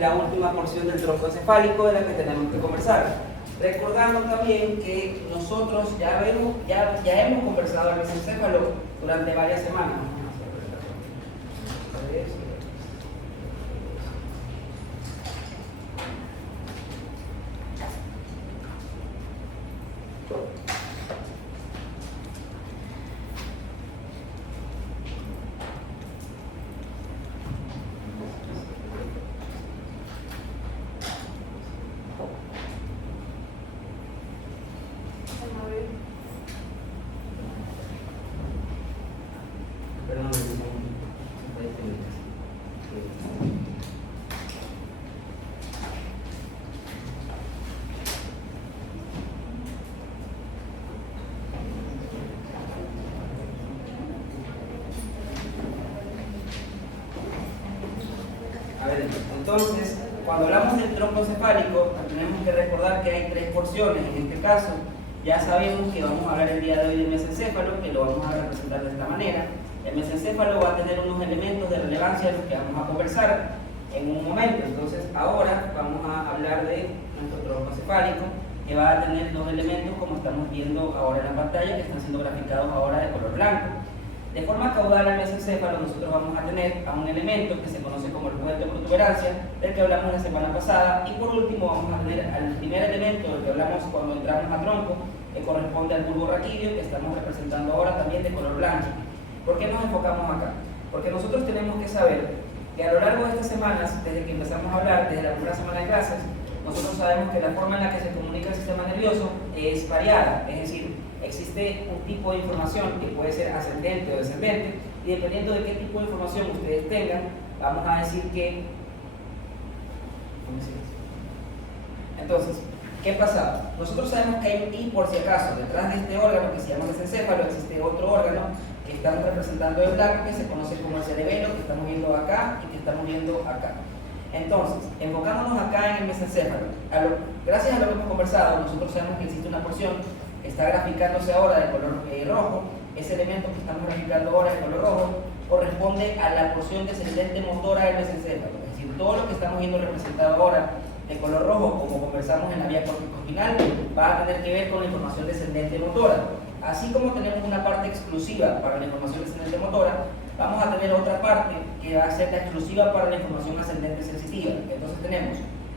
es la última porción del tronco encefálico de la que tenemos que conversar. Recordando también que nosotros ya hemos conversado el mesencéfalo durante varias semanas. Entonces, cuando hablamos del tronco encefálico, tenemos que recordar que hay tres porciones. En este caso, ya sabemos que vamos a hablar el día de hoy del mesencéfalo, que lo vamos a representar de esta manera. El mesencéfalo va a tener unos elementos de relevancia de los que vamos a conversar en un momento. Entonces, ahora vamos a hablar de nuestro tronco encefálico, que va a tener dos elementos, como estamos viendo ahora en la pantalla, que están siendo graficados ahora de color blanco. De forma caudal al mesencéfalo nosotros vamos a tener a un elemento que se conoce como el puente de protuberancia, del que hablamos la semana pasada, y por último vamos a tener al primer elemento del que hablamos cuando entramos a tronco, que corresponde al bulbo raquídeo, que estamos representando ahora también de color blanco. ¿Por qué nos enfocamos acá? Porque nosotros tenemos que saber que a lo largo de estas semanas, desde que empezamos a hablar, desde la primera semana de clases, nosotros sabemos que la forma en la que se comunica el sistema nervioso es variada, es decir, existe un tipo de información que puede ser ascendente o descendente, y dependiendo de qué tipo de información ustedes tengan, vamos a decir que... Entonces, ¿qué pasa? Nosotros sabemos que hay un y por si acaso. Detrás de este órgano que se llama mesencéfalo existe otro órgano que estamos representando en blanco, que se conoce como el cerebelo, que estamos viendo acá y que estamos viendo acá. Entonces, enfocándonos acá en el mesencéfalo, gracias a lo que hemos conversado, nosotros sabemos que existe una porción que está graficándose ahora de color rojo. Ese elemento que estamos graficando ahora de color rojo corresponde a la porción descendente motora del mesencéfalo. Es decir, todo lo que estamos viendo representado ahora de color rojo, como conversamos en la vía córtico-espinal, va a tener que ver con la información descendente motora. Así como tenemos una parte exclusiva para la información descendente motora, vamos a tener otra parte que va a ser la exclusiva para la información ascendente sensitiva. Entonces tenemos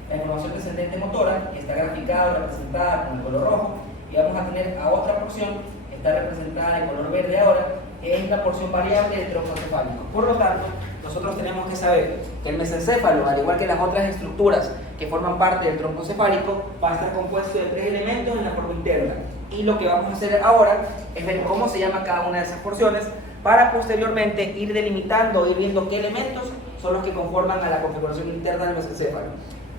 la información descendente motora, que está graficada o representada con el color rojo, y vamos a tener a otra porción que está representada en color verde ahora, que es la porción variable del tronco encefálico. Por lo tanto, nosotros tenemos que saber que el mesencéfalo, al igual que las otras estructuras que forman parte del tronco encefálico, va a estar compuesto de tres elementos en la forma interna. Y lo que vamos a hacer ahora es ver cómo se llama cada una de esas porciones, para posteriormente ir delimitando, ir viendo qué elementos son los que conforman a la configuración interna del mesencéfalo.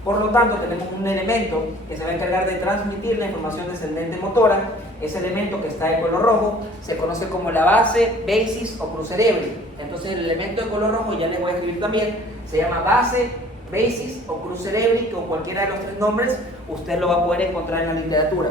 Por lo tanto, tenemos un elemento que se va a encargar de transmitir la información descendente motora. Ese elemento que está de color rojo se conoce como la base, basis o cruz cerebri. Entonces el elemento de color rojo, ya les voy a escribir también, se llama base, basis o cruz cerebri, que con cualquiera de los tres nombres usted lo va a poder encontrar en la literatura.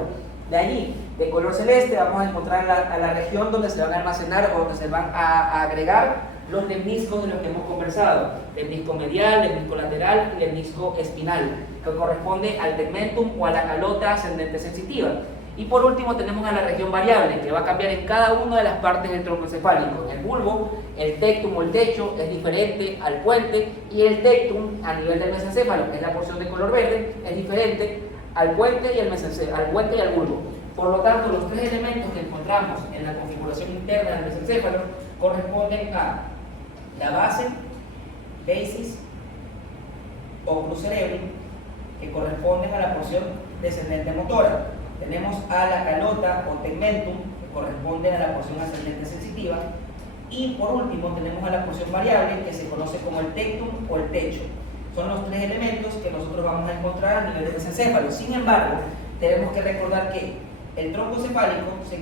De allí, de color celeste, vamos a encontrar a la región donde se van a almacenar o donde se van a agregar los lemniscos de los que hemos conversado: lemnisco medial, lemnisco lateral y lemnisco espinal, que corresponde al tegmentum o a la calota ascendente sensitiva. Y por último tenemos a la región variable, que va a cambiar en cada una de las partes del tronco encefálico. El bulbo, el tectum o el techo es diferente al puente, y el tectum a nivel del mesencéfalo, que es la porción de color verde, es diferente al puente y al bulbo. Por lo tanto, los tres elementos que encontramos en la configuración interna del mesencéfalo corresponden a la base, basis o cruz cerebri, que corresponden a la porción descendente motora. Tenemos a la calota o tegmentum, que corresponde a la porción ascendente sensitiva. Y por último tenemos a la porción variable, que se conoce como el tectum o el techo. Son los tres elementos que nosotros vamos a encontrar a nivel del mesencéfalo. Sin embargo, tenemos que recordar que el tronco encefálico se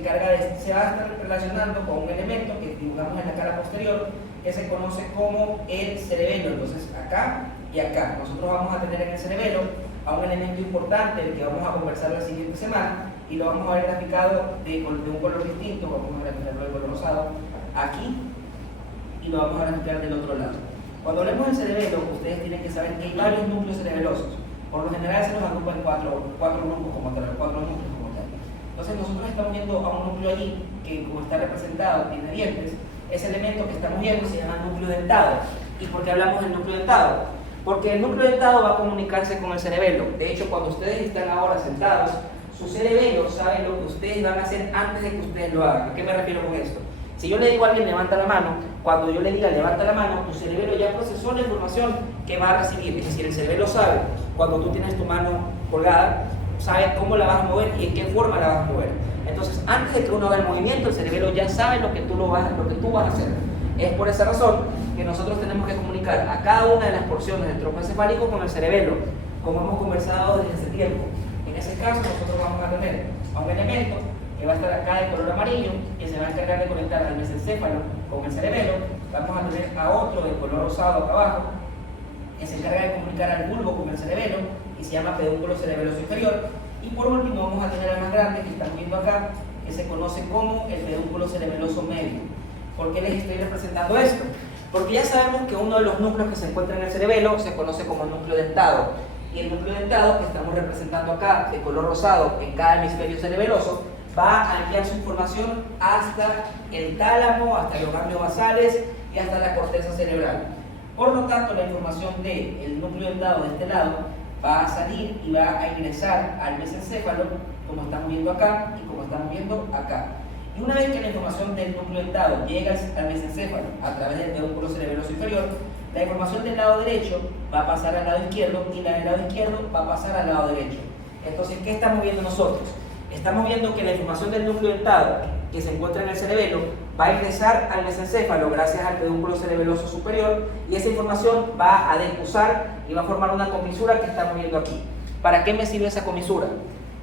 va a estar relacionando con un elemento que dibujamos en la cara posterior, que se conoce como el cerebelo. Entonces acá y acá nosotros vamos a tener en el cerebelo a un elemento importante del que vamos a conversar la siguiente semana, y lo vamos a ver graficado de un color distinto. Vamos a graficarlo de color rosado aquí y lo vamos a graficar del otro lado. Cuando hablemos del cerebelo, ustedes tienen que saber que hay varios núcleos cerebelosos. Por lo general se los agrupan en cuatro núcleos como tal, Entonces nosotros estamos viendo a un núcleo allí que, como está representado, tiene dientes. Ese elemento que estamos viendo se llama núcleo dentado. ¿Y por qué hablamos del núcleo dentado? Porque el núcleo dentado va a comunicarse con el cerebelo. De hecho, cuando ustedes están ahora sentados, su cerebelo sabe lo que ustedes van a hacer antes de que ustedes lo hagan. ¿A qué me refiero con esto? Si yo le digo a alguien levanta la mano, cuando yo le diga levanta la mano, tu cerebelo ya procesó la información que va a recibir. Es decir, el cerebelo sabe, cuando tú tienes tu mano colgada, sabe cómo la vas a mover y en qué forma la vas a mover. Entonces, antes de que uno haga el movimiento, el cerebelo ya sabe lo que tú vas a hacer. Es por esa razón que nosotros tenemos que comunicar a cada una de las porciones del tronco encefálico con el cerebelo, como hemos conversado desde hace tiempo. En ese caso, nosotros vamos a tener a un elemento que va a estar acá de color amarillo, que se va a encargar de conectar al mesencéfalo con el cerebelo. Vamos a tener a otro de color rosado acá abajo, que se encarga de comunicar al bulbo con el cerebelo y se llama pedúnculo cerebeloso inferior. Y por último vamos a tener al más grande que estamos viendo acá, que se conoce como el pedúnculo cerebeloso medio. ¿Por qué les estoy representando esto? Porque ya sabemos que uno de los núcleos que se encuentra en el cerebelo se conoce como el núcleo dentado. Y el núcleo dentado que estamos representando acá, de color rosado, en cada hemisferio cerebeloso, va a enviar su información hasta el tálamo, hasta los ganglios basales y hasta la corteza cerebral. Por lo tanto, la información del núcleo dentado de este lado va a salir y va a ingresar al mesencéfalo, como estamos viendo acá y como estamos viendo acá. Y una vez que la información del núcleo dentado llega al mesencéfalo a través del pedúnculo cerebeloso inferior, la información del lado derecho va a pasar al lado izquierdo y la del lado izquierdo va a pasar al lado derecho. Entonces, ¿qué estamos viendo nosotros? Estamos viendo que la información del núcleo dentado que se encuentra en el cerebelo va a ingresar al mesencéfalo gracias al pedúnculo cerebeloso superior y esa información va a decusar y va a formar una comisura que estamos viendo aquí. ¿Para qué me sirve esa comisura?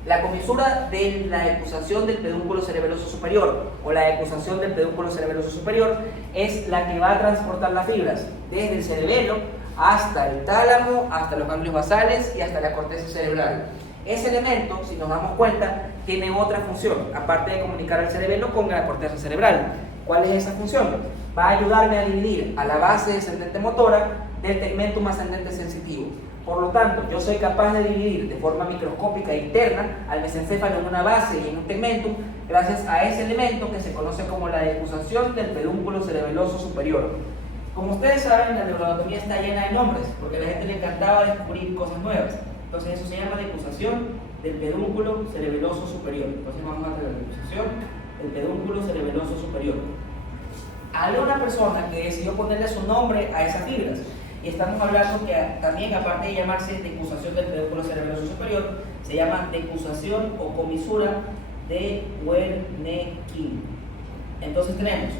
La comisura de la decusación del pedúnculo cerebeloso superior o la decusación del pedúnculo cerebeloso superior es la que va a transportar las fibras desde el cerebelo hasta el tálamo, hasta los ganglios basales y hasta la corteza cerebral. Ese elemento, si nos damos cuenta, tiene otra función, aparte de comunicar al cerebelo con la corteza cerebral. ¿Cuál es esa función? Va a ayudarme a dividir a la base descendente motora del tegmentum ascendente sensitivo. Por lo tanto, yo soy capaz de dividir de forma microscópica e interna al mesencéfalo en una base y en un tegmentum gracias a ese elemento que se conoce como la decusación del pedúnculo cerebeloso superior. Como ustedes saben, la neuroanatomía está llena de nombres, porque a la gente le encantaba descubrir cosas nuevas. Entonces eso se llama decusación del pedúnculo cerebeloso superior. Entonces vamos a tener la decusación del pedúnculo cerebeloso superior. Había una persona que decidió ponerle su nombre a esas fibras. Y estamos hablando que también, aparte de llamarse decusación del pedúnculo cerebeloso superior, se llama decusación o comisura de Wernicke. Entonces tenemos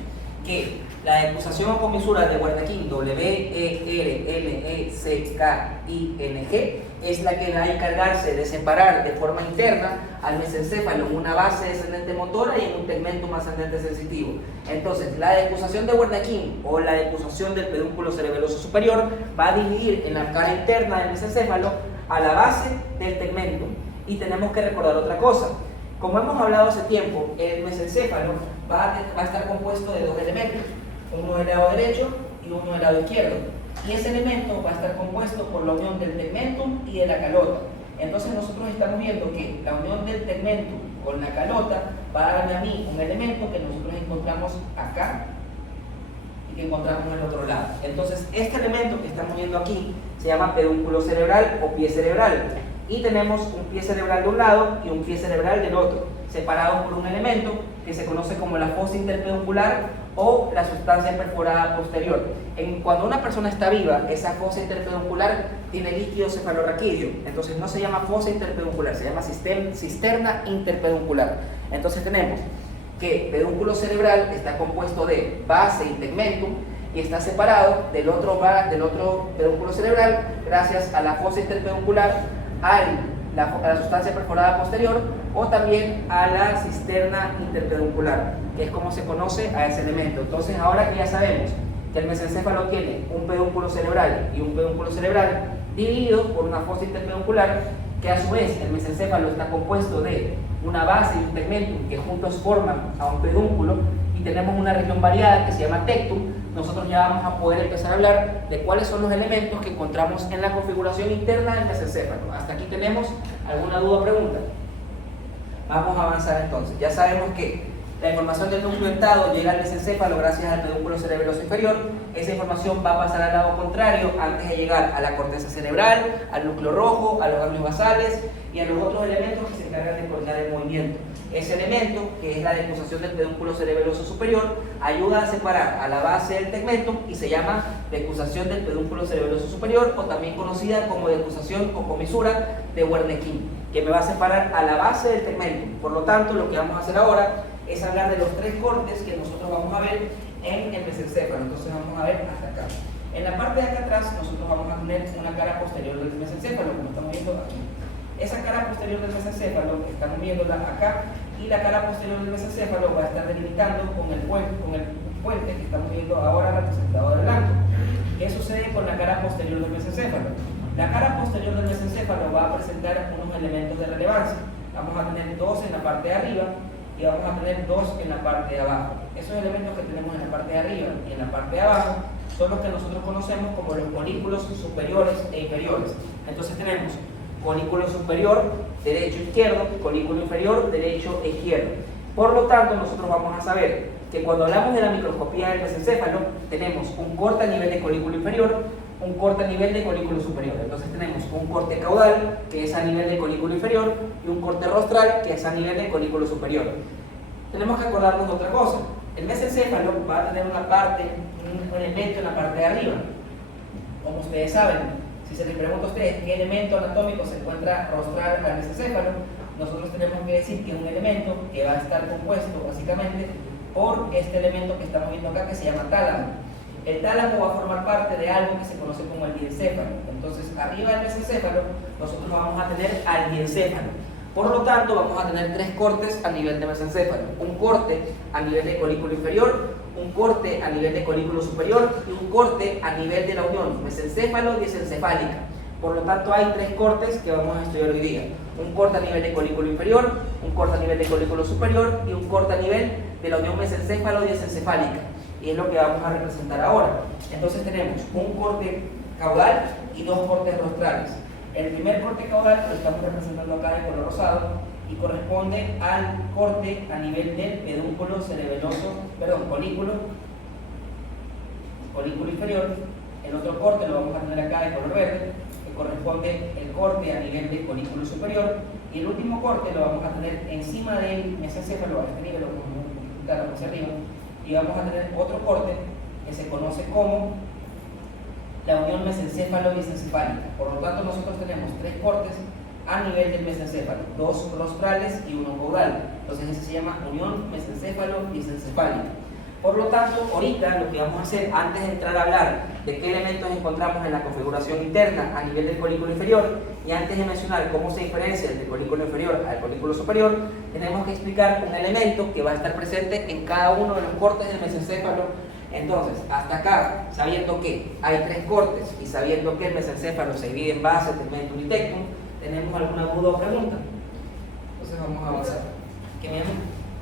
que la decusación o comisura de Wernicke, W-E-R-N-E-C-K-I-N-G, es la que va a encargarse de separar de forma interna al mesencéfalo en una base descendente motora y en un tegmentum ascendente sensitivo. Entonces, la decusación de Wernicke o la decusación del pedúnculo cerebeloso superior va a dividir en la cara interna del mesencéfalo a la base del tegmentum. Y tenemos que recordar otra cosa. Como hemos hablado hace tiempo, el mesencéfalo va a estar compuesto de dos elementos, uno del lado derecho y uno del lado izquierdo. Y ese elemento va a estar compuesto por la unión del tegmentum y de la calota. Entonces nosotros estamos viendo que la unión del tegmentum con la calota va a darme a mí un elemento que nosotros encontramos acá y que encontramos en el otro lado. Entonces este elemento que estamos viendo aquí se llama pedúnculo cerebral o pie cerebral. Y tenemos un pie cerebral de un lado y un pie cerebral del otro, separados por un elemento que se conoce como la fosa interpeduncular o la sustancia perforada posterior. Cuando una persona está viva, esa fosa interpeduncular tiene líquido cefalorraquídeo, entonces no se llama fosa interpeduncular, se llama cisterna interpeduncular. Entonces tenemos que pedúnculo cerebral está compuesto de base y tegmentum y está separado del otro pedúnculo cerebral gracias a la fosa interpeduncular, a la sustancia perforada posterior o también a la cisterna interpeduncular, que es como se conoce a ese elemento. Entonces, ahora que ya sabemos que el mesencéfalo tiene un pedúnculo cerebral y un pedúnculo cerebral divididos por una fosa interpeduncular, que a su vez el mesencéfalo está compuesto de una base y un tegmentum que juntos forman a un pedúnculo, y tenemos una región variada que se llama tectum, nosotros ya vamos a poder empezar a hablar de cuáles son los elementos que encontramos en la configuración interna del mesencéfalo. ¿Hasta aquí tenemos alguna duda o pregunta? Vamos a avanzar entonces. Ya sabemos que la información del núcleo dentado llega al mesencéfalo gracias al pedúnculo cerebeloso inferior. Esa información va a pasar al lado contrario antes de llegar a la corteza cerebral, al núcleo rojo, a los ganglios basales y a los otros elementos que se encargan de coordinar el movimiento. Ese elemento, que es la decusación del pedúnculo cerebeloso superior, ayuda a separar a la base del tegmentum y se llama decusación del pedúnculo cerebeloso superior, o también conocida como decusación o comisura de Wernicke, que me va a separar a la base del tegmentum. Por lo tanto, lo que vamos a hacer ahora es hablar de los tres cortes que nosotros vamos a ver en el mesencéfalo. Entonces vamos a ver hasta acá. En la parte de acá atrás nosotros vamos a tener una cara posterior del mesencéfalo, como estamos viendo aquí. Esa cara posterior del mesencéfalo, estamos viéndola acá, y la cara posterior del mesencéfalo va a estar delimitando con el puente que estamos viendo ahora representado de blanco. ¿Qué sucede con la cara posterior del mesencéfalo? La cara posterior del mesencéfalo va a presentar unos elementos de relevancia. Vamos a tener dos en la parte de arriba y vamos a tener dos en la parte de abajo. Esos elementos que tenemos en la parte de arriba y en la parte de abajo son los que nosotros conocemos como los colículos superiores e inferiores. Entonces tenemos colículo superior, derecho e izquierdo, colículo inferior, derecho e izquierdo. Por lo tanto, nosotros vamos a saber que cuando hablamos de la microscopía del mesencéfalo, tenemos un corte a nivel de colículo inferior, un corte a nivel de colículo superior. Entonces tenemos un corte caudal, que es a nivel de colículo inferior, y un corte rostral, que es a nivel de colículo superior. Tenemos que acordarnos de otra cosa. El mesencéfalo va a tener una parte, un elemento en la parte de arriba. Como ustedes saben, si se les pregunta a ustedes qué elemento anatómico se encuentra rostral al mesencéfalo, nosotros tenemos que decir que es un elemento que va a estar compuesto básicamente por este elemento que estamos viendo acá, que se llama tálamo. El tálamo va a formar parte de algo que se conoce como el diencéfalo. Entonces, arriba del mesencéfalo, nosotros vamos a tener al diencéfalo. Por lo tanto, vamos a tener tres cortes a nivel de mesencéfalo. Un corte a nivel de colículo inferior, un corte a nivel de colículo superior y un corte a nivel de la unión mesencéfalo-diencefálica. Por lo tanto, hay tres cortes que vamos a estudiar hoy día. Un corte a nivel de colículo inferior, un corte a nivel de colículo superior y un corte a nivel de la unión mesencéfalo-diencefálica. Y es lo que vamos a representar ahora. Entonces tenemos un corte caudal y dos cortes rostrales. El primer corte caudal lo estamos representando acá de color rosado y corresponde al corte a nivel del pedúnculo cerebeloso, colículo inferior. El otro corte lo vamos a tener acá de color verde, que corresponde el corte a nivel del colículo superior. Y el último corte lo vamos a tener encima del mesencéfalo, a este nivel, lo vamos a juntar hacia arriba. Y vamos a tener otro corte que se conoce como la unión mesencéfalo-diencefálica. Por lo tanto, nosotros tenemos tres cortes a nivel del mesencéfalo, dos rostrales y uno caudal. Entonces, ese se llama unión mesencéfalo-diencefálica. Por lo tanto, ahorita lo que vamos a hacer, antes de entrar a hablar de qué elementos encontramos en la configuración interna a nivel del colículo inferior, y antes de mencionar cómo se diferencia del colículo inferior al colículo superior, tenemos que explicar un elemento que va a estar presente en cada uno de los cortes del mesencéfalo. Entonces, hasta acá, sabiendo que hay tres cortes y sabiendo que el mesencéfalo se divide en base, tegmentum y tectum, ¿tenemos alguna duda o pregunta? Entonces vamos a avanzar. ¿Qué me llama?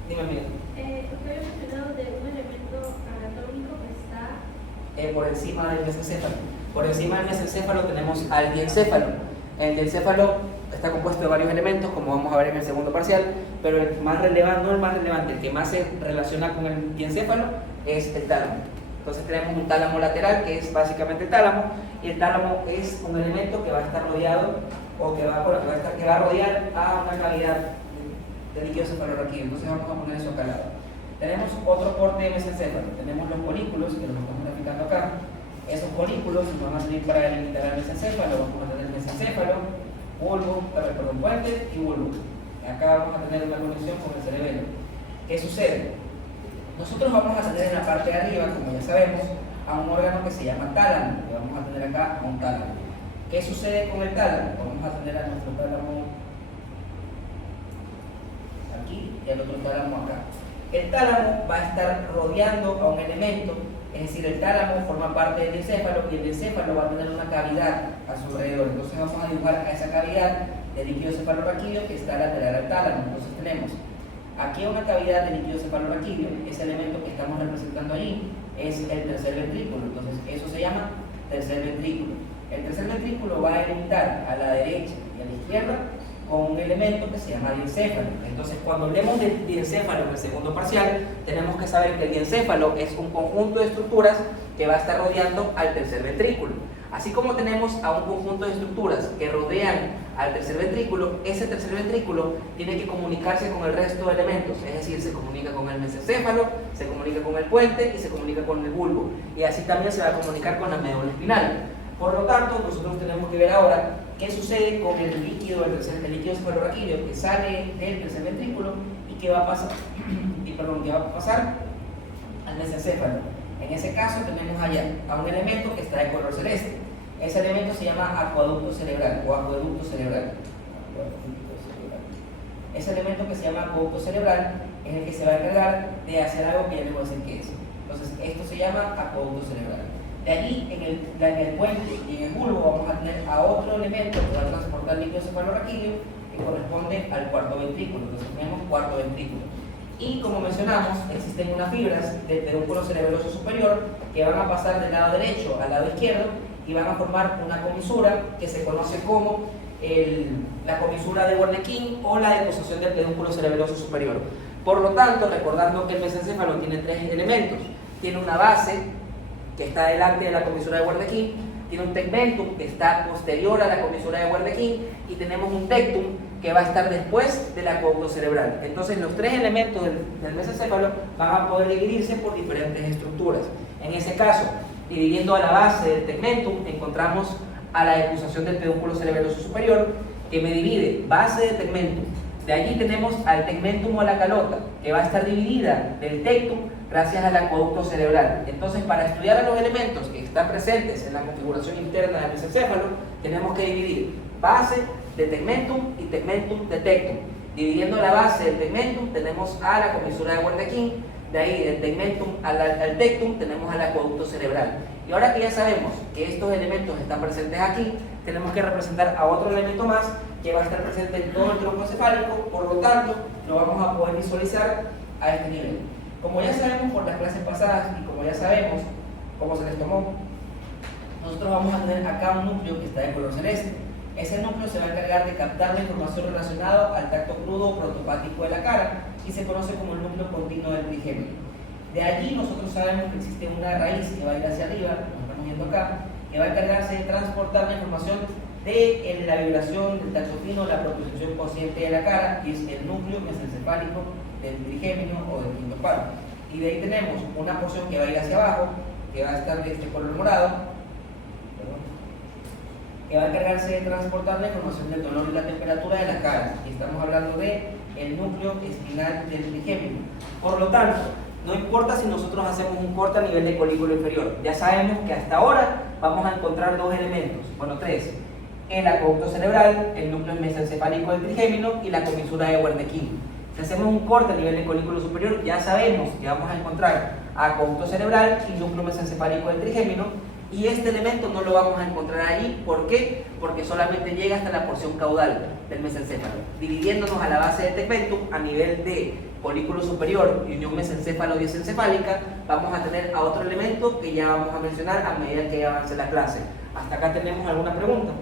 Dime, amigo. Usted había mencionado de un elemento anatómico que está por encima del mesencéfalo. Por encima del mesencéfalo tenemos al diencéfalo. El diencéfalo está compuesto de varios elementos, como vamos a ver en el segundo parcial, pero el más relevante, no el más relevante, el que más se relaciona con el diencéfalo es el tálamo. Entonces tenemos un tálamo lateral, que es básicamente el tálamo, y el tálamo es un elemento que va a estar rodeado, o que va a rodear a una cavidad de líquido cefalorraquídeo. Entonces vamos a poner eso acá al lado. Tenemos otro corte de mesencéfalo. Tenemos los colículos, que los estamos graficando acá. Esos colículos nos van a servir para delimitar el mesencéfalo. Vamos a tener mesencéfalo, puente y bulbo. Acá vamos a tener una conexión con el cerebelo. ¿Qué sucede? Nosotros vamos a tener en la parte de arriba, como ya sabemos, a un órgano que se llama tálamo. Y vamos a tener acá a un tálamo. ¿Qué sucede con el tálamo? Vamos a tener a nuestro tálamo aquí y al otro tálamo acá. El tálamo va a estar rodeando a un elemento, es decir, el tálamo forma parte del encéfalo y el encéfalo va a tener una cavidad a su alrededor. Entonces vamos a dibujar a esa cavidad de líquido cefalorraquídeo que está lateral al tálamo. Entonces tenemos aquí hay una cavidad de líquido cefalorraquídeo. Ese elemento que estamos representando allí es el tercer ventrículo, entonces eso se llama tercer ventrículo. El tercer ventrículo va a delimitar a la derecha y a la izquierda con un elemento que se llama diencéfalo. Entonces, cuando hablemos de diencéfalo en el segundo parcial, tenemos que saber que el diencéfalo es un conjunto de estructuras que va a estar rodeando al tercer ventrículo. Así como tenemos a un conjunto de estructuras que rodean al tercer ventrículo, ese tercer ventrículo tiene que comunicarse con el resto de elementos, es decir, se comunica con el mesencéfalo, se comunica con el puente y se comunica con el bulbo. Y así también se va a comunicar con la médula espinal. Por lo tanto, nosotros tenemos que ver ahora qué sucede con el líquido cefalorraquídeo que sale del tercer ventrículo y qué va a pasar, qué va a pasar al mesencéfalo. En ese caso tenemos allá a un elemento que está de color celeste. Ese elemento se llama acueducto cerebral o acueducto cerebral. Ese elemento que se llama acueducto cerebral es el que se va a encargar de hacer algo que ya les voy a decir qué es. Entonces, esto se llama acueducto cerebral. De allí, en el puente y en el bulbo, vamos a tener a otro elemento que va a transportar líquido cefalorraquídeo que corresponde al cuarto ventrículo. Entonces, tenemos cuarto ventrículo. Y como mencionamos, existen unas fibras del pedúnculo cerebeloso superior que van a pasar del lado derecho al lado izquierdo y van a formar una comisura que se conoce como la comisura de Wernicke o la deposición del pedúnculo cerebeloso superior. Por lo tanto, recordando que el mesencéfalo tiene tres elementos. Tiene una base que está delante de la comisura de Wernicke, tiene un tegmentum que está posterior a la comisura de Wernicke y tenemos un tectum que va a estar después del acueducto cerebral. Entonces los tres elementos del mesencéfalo van a poder dividirse por diferentes estructuras. En ese caso, dividiendo a la base del tegmentum, encontramos a la decusación del pedúnculo cerebeloso superior, que me divide base de tegmentum. De allí tenemos al tegmentum o a la calota, que va a estar dividida del tectum gracias al acueducto cerebral. Entonces, para estudiar a los elementos que están presentes en la configuración interna del mesencéfalo, tenemos que dividir base de tegmentum y tegmentum de tectum. Dividiendo la base del tegmentum, tenemos a la comisura de Wernicke, de ahí del tegmentum al tectum tenemos al acueducto cerebral. Y ahora que ya sabemos que estos elementos están presentes aquí, tenemos que representar a otro elemento más que va a estar presente en todo el tronco cefálico, por lo tanto, lo vamos a poder visualizar a este nivel. Como ya sabemos por las clases pasadas y como ya sabemos cómo se les tomó, nosotros vamos a tener acá un núcleo que está de color celeste. Ese núcleo se va a encargar de captar la información relacionada al tacto crudo o protopático de la cara y se conoce como el núcleo continuo del trigémino. De allí nosotros sabemos que existe una raíz que va a ir hacia arriba, como estamos viendo acá, que va a encargarse de transportar la información de la vibración del tacto fino, la propulsión consciente de la cara, que es el núcleo mesencefálico del trigémino o del quinto palo. Y de ahí tenemos una porción que va a ir hacia abajo, que va a estar de este color morado, que va a encargarse de transportar la información del dolor y la temperatura de la cara. Y estamos hablando de el núcleo espinal del trigémino. Por lo tanto, no importa si nosotros hacemos un corte a nivel de colículo inferior. Ya sabemos que hasta ahora vamos a encontrar dos elementos, bueno, tres. El acueducto cerebral, el núcleo mesencefálico del trigémino y la comisura de Wernicke. Si hacemos un corte a nivel de colículo superior, ya sabemos que vamos a encontrar acueducto cerebral y núcleo mesencefálico del trigémino. Y este elemento no lo vamos a encontrar allí. ¿Por qué? Porque solamente llega hasta la porción caudal del mesencéfalo. Dividiéndonos a la base de tegmentum a nivel de colículo superior y unión mesencéfalo-diencefálica, vamos a tener a otro elemento que ya vamos a mencionar a medida que avance la clase. ¿Hasta acá tenemos alguna pregunta?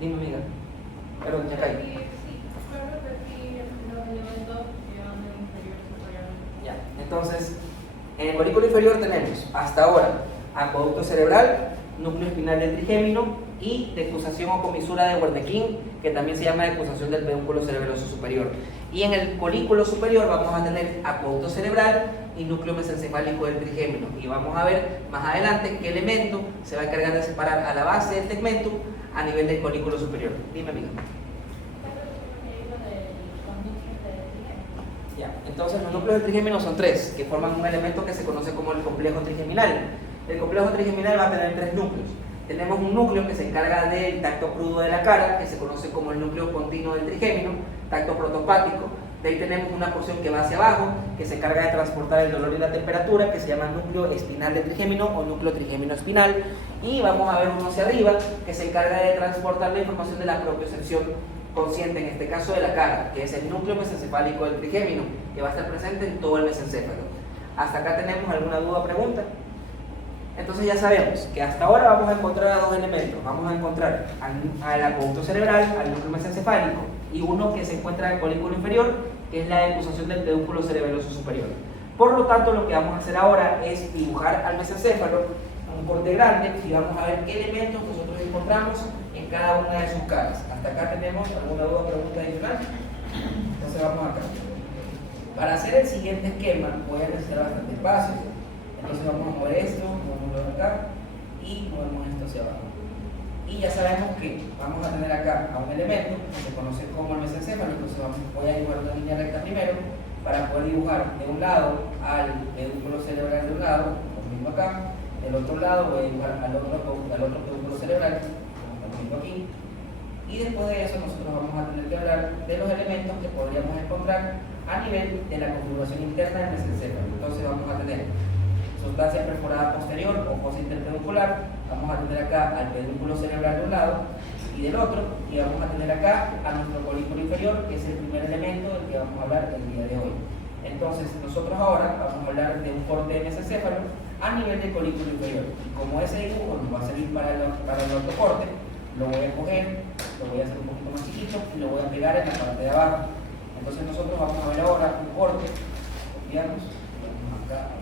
Dime, amiga. Perdón, ya caí. Sí, puedo repetir los elementos que van del inferior superior. Ya, entonces, en el colículo inferior tenemos hasta ahora acueducto cerebral, núcleo espinal del trigémino y decusación o comisura de Wernicke, que también se llama decusación del pedúnculo cerebeloso superior. Y en el colículo superior vamos a tener acueducto cerebral y núcleo mesencefálico del trigémino. Y vamos a ver más adelante qué elemento se va a encargar de separar a la base del tegmentum a nivel del colículo superior. Dime, amiga. Ya, entonces los núcleos del trigémino son tres, que forman un elemento que se conoce como el complejo trigeminal. El complejo trigeminal va a tener tres núcleos. Tenemos un núcleo que se encarga del tacto crudo de la cara, que se conoce como el núcleo continuo del trigémino, tacto protopático. De ahí tenemos una porción que va hacia abajo, que se encarga de transportar el dolor y la temperatura, que se llama núcleo espinal del trigémino o núcleo trigémino espinal. Y vamos a ver uno hacia arriba, que se encarga de transportar la información de la propiocepción consciente en este caso de la cara, que es el núcleo mesencefálico del trigémino, que va a estar presente en todo el mesencéfalo. ¿Hasta acá tenemos alguna duda o pregunta? Entonces ya sabemos que hasta ahora vamos a encontrar a dos elementos. Vamos a encontrar al acueducto cerebral, al núcleo mesencefálico, y uno que se encuentra en el colículo inferior, que es la decusación del pedúnculo cerebeloso superior. Por lo tanto, lo que vamos a hacer ahora es dibujar al mesencéfalo un corte grande y vamos a ver qué elementos nosotros encontramos en cada una de sus caras. ¿Hasta acá tenemos alguna duda o pregunta adicional? Entonces vamos acá. Para hacer el siguiente esquema voy a necesitar bastante espacio. Entonces vamos a mover esto, movemos acá y movemos esto hacia abajo. Y ya sabemos que vamos a tener acá a un elemento que se conoce como el mesencéfalo. Entonces voy a dibujar una línea recta primero para poder dibujar de un lado al pedúnculo cerebral de un lado, como mismo acá. Del otro lado voy a dibujar al otro pedúnculo cerebral, como mismo aquí. Y después de eso nosotros vamos a tener que hablar de los elementos que podríamos encontrar a nivel de la configuración interna del mesencéfalo. Entonces vamos a tener sustancia perforada posterior o fosa interpeduncular, vamos a tener acá al pedúnculo cerebral de un lado y del otro, y vamos a tener acá a nuestro colículo inferior, que es el primer elemento del que vamos a hablar el día de hoy. Entonces nosotros ahora vamos a hablar de un corte de mesencéfalo a nivel del colículo inferior, y como ese dibujo nos va a servir para el autocorte, lo voy a coger, lo voy a hacer un poquito más chiquito y lo voy a pegar en la parte de abajo. Entonces nosotros vamos a ver ahora un corte, copiamos, vamos acá.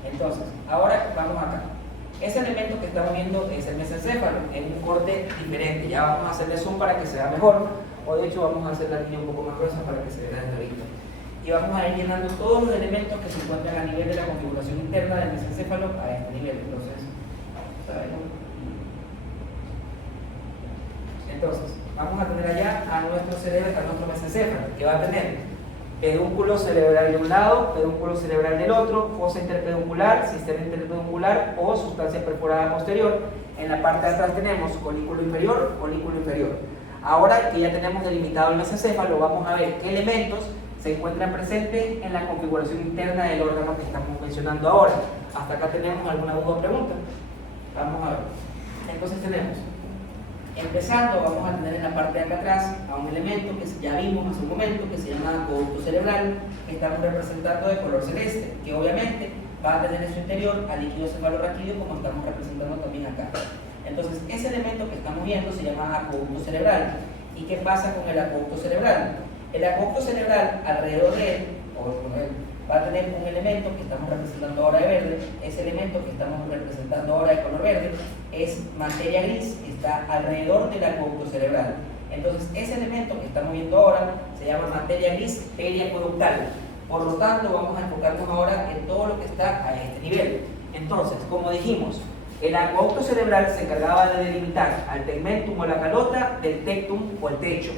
Entonces, ahora vamos acá. Ese elemento que estamos viendo es el mesencéfalo, en un corte diferente. Ya vamos a hacerle zoom para que se vea mejor, o de hecho vamos a hacer la línea un poco más gruesa para que se vea desde arriba. Y vamos a ir llenando todos los elementos que se encuentran a nivel de la configuración interna del mesencéfalo a este nivel. Entonces, vamos a tener allá a nuestro cerebro, a nuestro mesencéfalo, que va a tener pedúnculo cerebral de un lado, pedúnculo cerebral del otro, fosa interpeduncular, sistema interpeduncular o sustancia perforada posterior. En la parte de atrás tenemos colículo inferior, colículo inferior. Ahora que ya tenemos delimitado el mesencéfalo, vamos a ver qué elementos se encuentran presentes en la configuración interna del órgano que estamos mencionando ahora. ¿Hasta acá tenemos alguna duda o pregunta? Vamos a ver. Entonces tenemos, empezando, vamos a tener en la parte de acá atrás a un elemento que ya vimos hace un momento, que se llama acueducto cerebral, que estamos representando de color celeste, que obviamente va a tener en su interior al líquido cefalorraquídeo, como estamos representando también acá. Entonces, ese elemento que estamos viendo se llama acueducto cerebral. ¿Y qué pasa con el acueducto cerebral? El acueducto cerebral, alrededor de él, va a tener un elemento que estamos representando ahora de verde. Ese elemento que estamos representando ahora de color verde es materia gris que está alrededor del acueducto cerebral. Entonces, ese elemento que estamos viendo ahora se llama materia gris periacueductal. Por lo tanto, vamos a enfocarnos ahora en todo lo que está a este nivel. Entonces, como dijimos, el acueducto cerebral se encargaba de delimitar al tegmentum o la calota del tectum o el techo.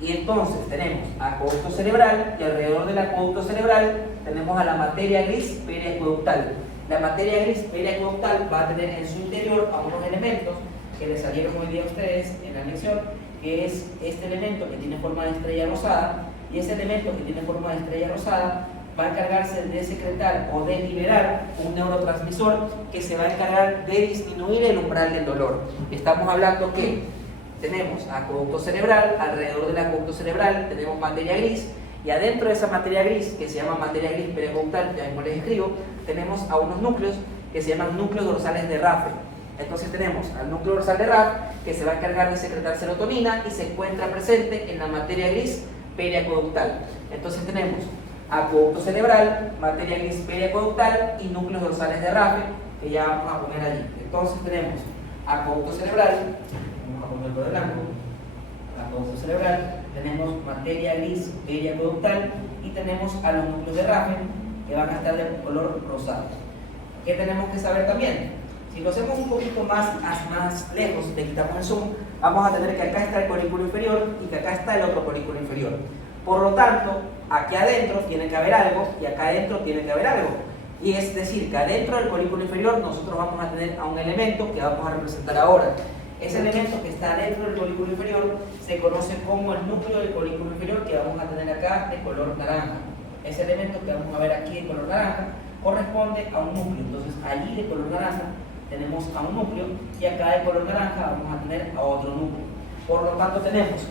Y entonces tenemos acueducto cerebral y alrededor del acueducto cerebral tenemos a la materia gris periacueductal. La materia gris periacueductal va a tener en su interior a unos elementos que les salieron hoy día a ustedes en la lección, que es este elemento que tiene forma de estrella rosada, y ese elemento que tiene forma de estrella rosada va a encargarse de secretar o de liberar un neurotransmisor que se va a encargar de disminuir el umbral del dolor. Estamos hablando que tenemos acueducto cerebral, alrededor del acueducto cerebral tenemos materia gris, y adentro de esa materia gris, que se llama materia gris periacueductal, ya mismo les escribo, tenemos a unos núcleos que se llaman núcleos dorsales de Raphe. Entonces tenemos al núcleo dorsal de Raphe, que se va a encargar de secretar serotonina y se encuentra presente en la materia gris periacueductal. Entonces tenemos acueducto cerebral, materia gris periacueductal y núcleos dorsales de Raphe, que ya vamos a poner allí. Entonces tenemos acueducto cerebral, vamos a ponerlo de blanco, acueducto cerebral, tenemos materia gris periacueductal y tenemos a los núcleos de Raphe que van a estar de color rosado. ¿Qué tenemos que saber también? Si lo hacemos un poquito más lejos, le quitamos el zoom, vamos a tener que acá está el colículo inferior y que acá está el otro colículo inferior. Por lo tanto, aquí adentro tiene que haber algo y acá adentro tiene que haber algo. Y es decir, que adentro del colículo inferior nosotros vamos a tener a un elemento que vamos a representar ahora. Ese elemento que está dentro del colículo inferior se conoce como el núcleo del colículo inferior, que vamos a tener acá de color naranja. Ese elemento que vamos a ver aquí de color naranja corresponde a un núcleo. Entonces allí de color naranja tenemos a un núcleo y acá de color naranja vamos a tener a otro núcleo. Por lo tanto tenemos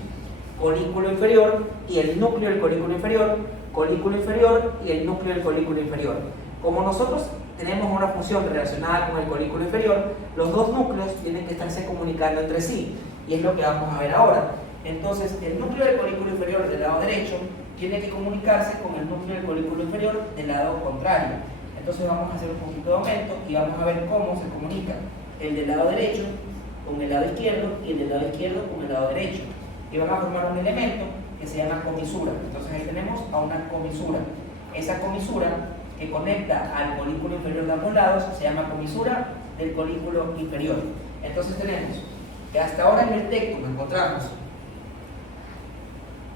colículo inferior y el núcleo del colículo inferior, colículo inferior y el núcleo del colículo inferior. Como nosotros tenemos una función relacionada con el colículo inferior, los dos núcleos tienen que estarse comunicando entre sí, y es lo que vamos a ver ahora. Entonces, el núcleo del colículo inferior del lado derecho tiene que comunicarse con el núcleo del colículo inferior del lado contrario. Entonces vamos a hacer un poquito de aumento y vamos a ver cómo se comunica el del lado derecho con el lado izquierdo y el del lado izquierdo con el lado derecho. Y van a formar un elemento que se llama comisura. Entonces ahí tenemos a una comisura. Esa comisura que conecta al colículo inferior de ambos lados se llama comisura del colículo inferior. Entonces tenemos que hasta ahora en el texto nos encontramos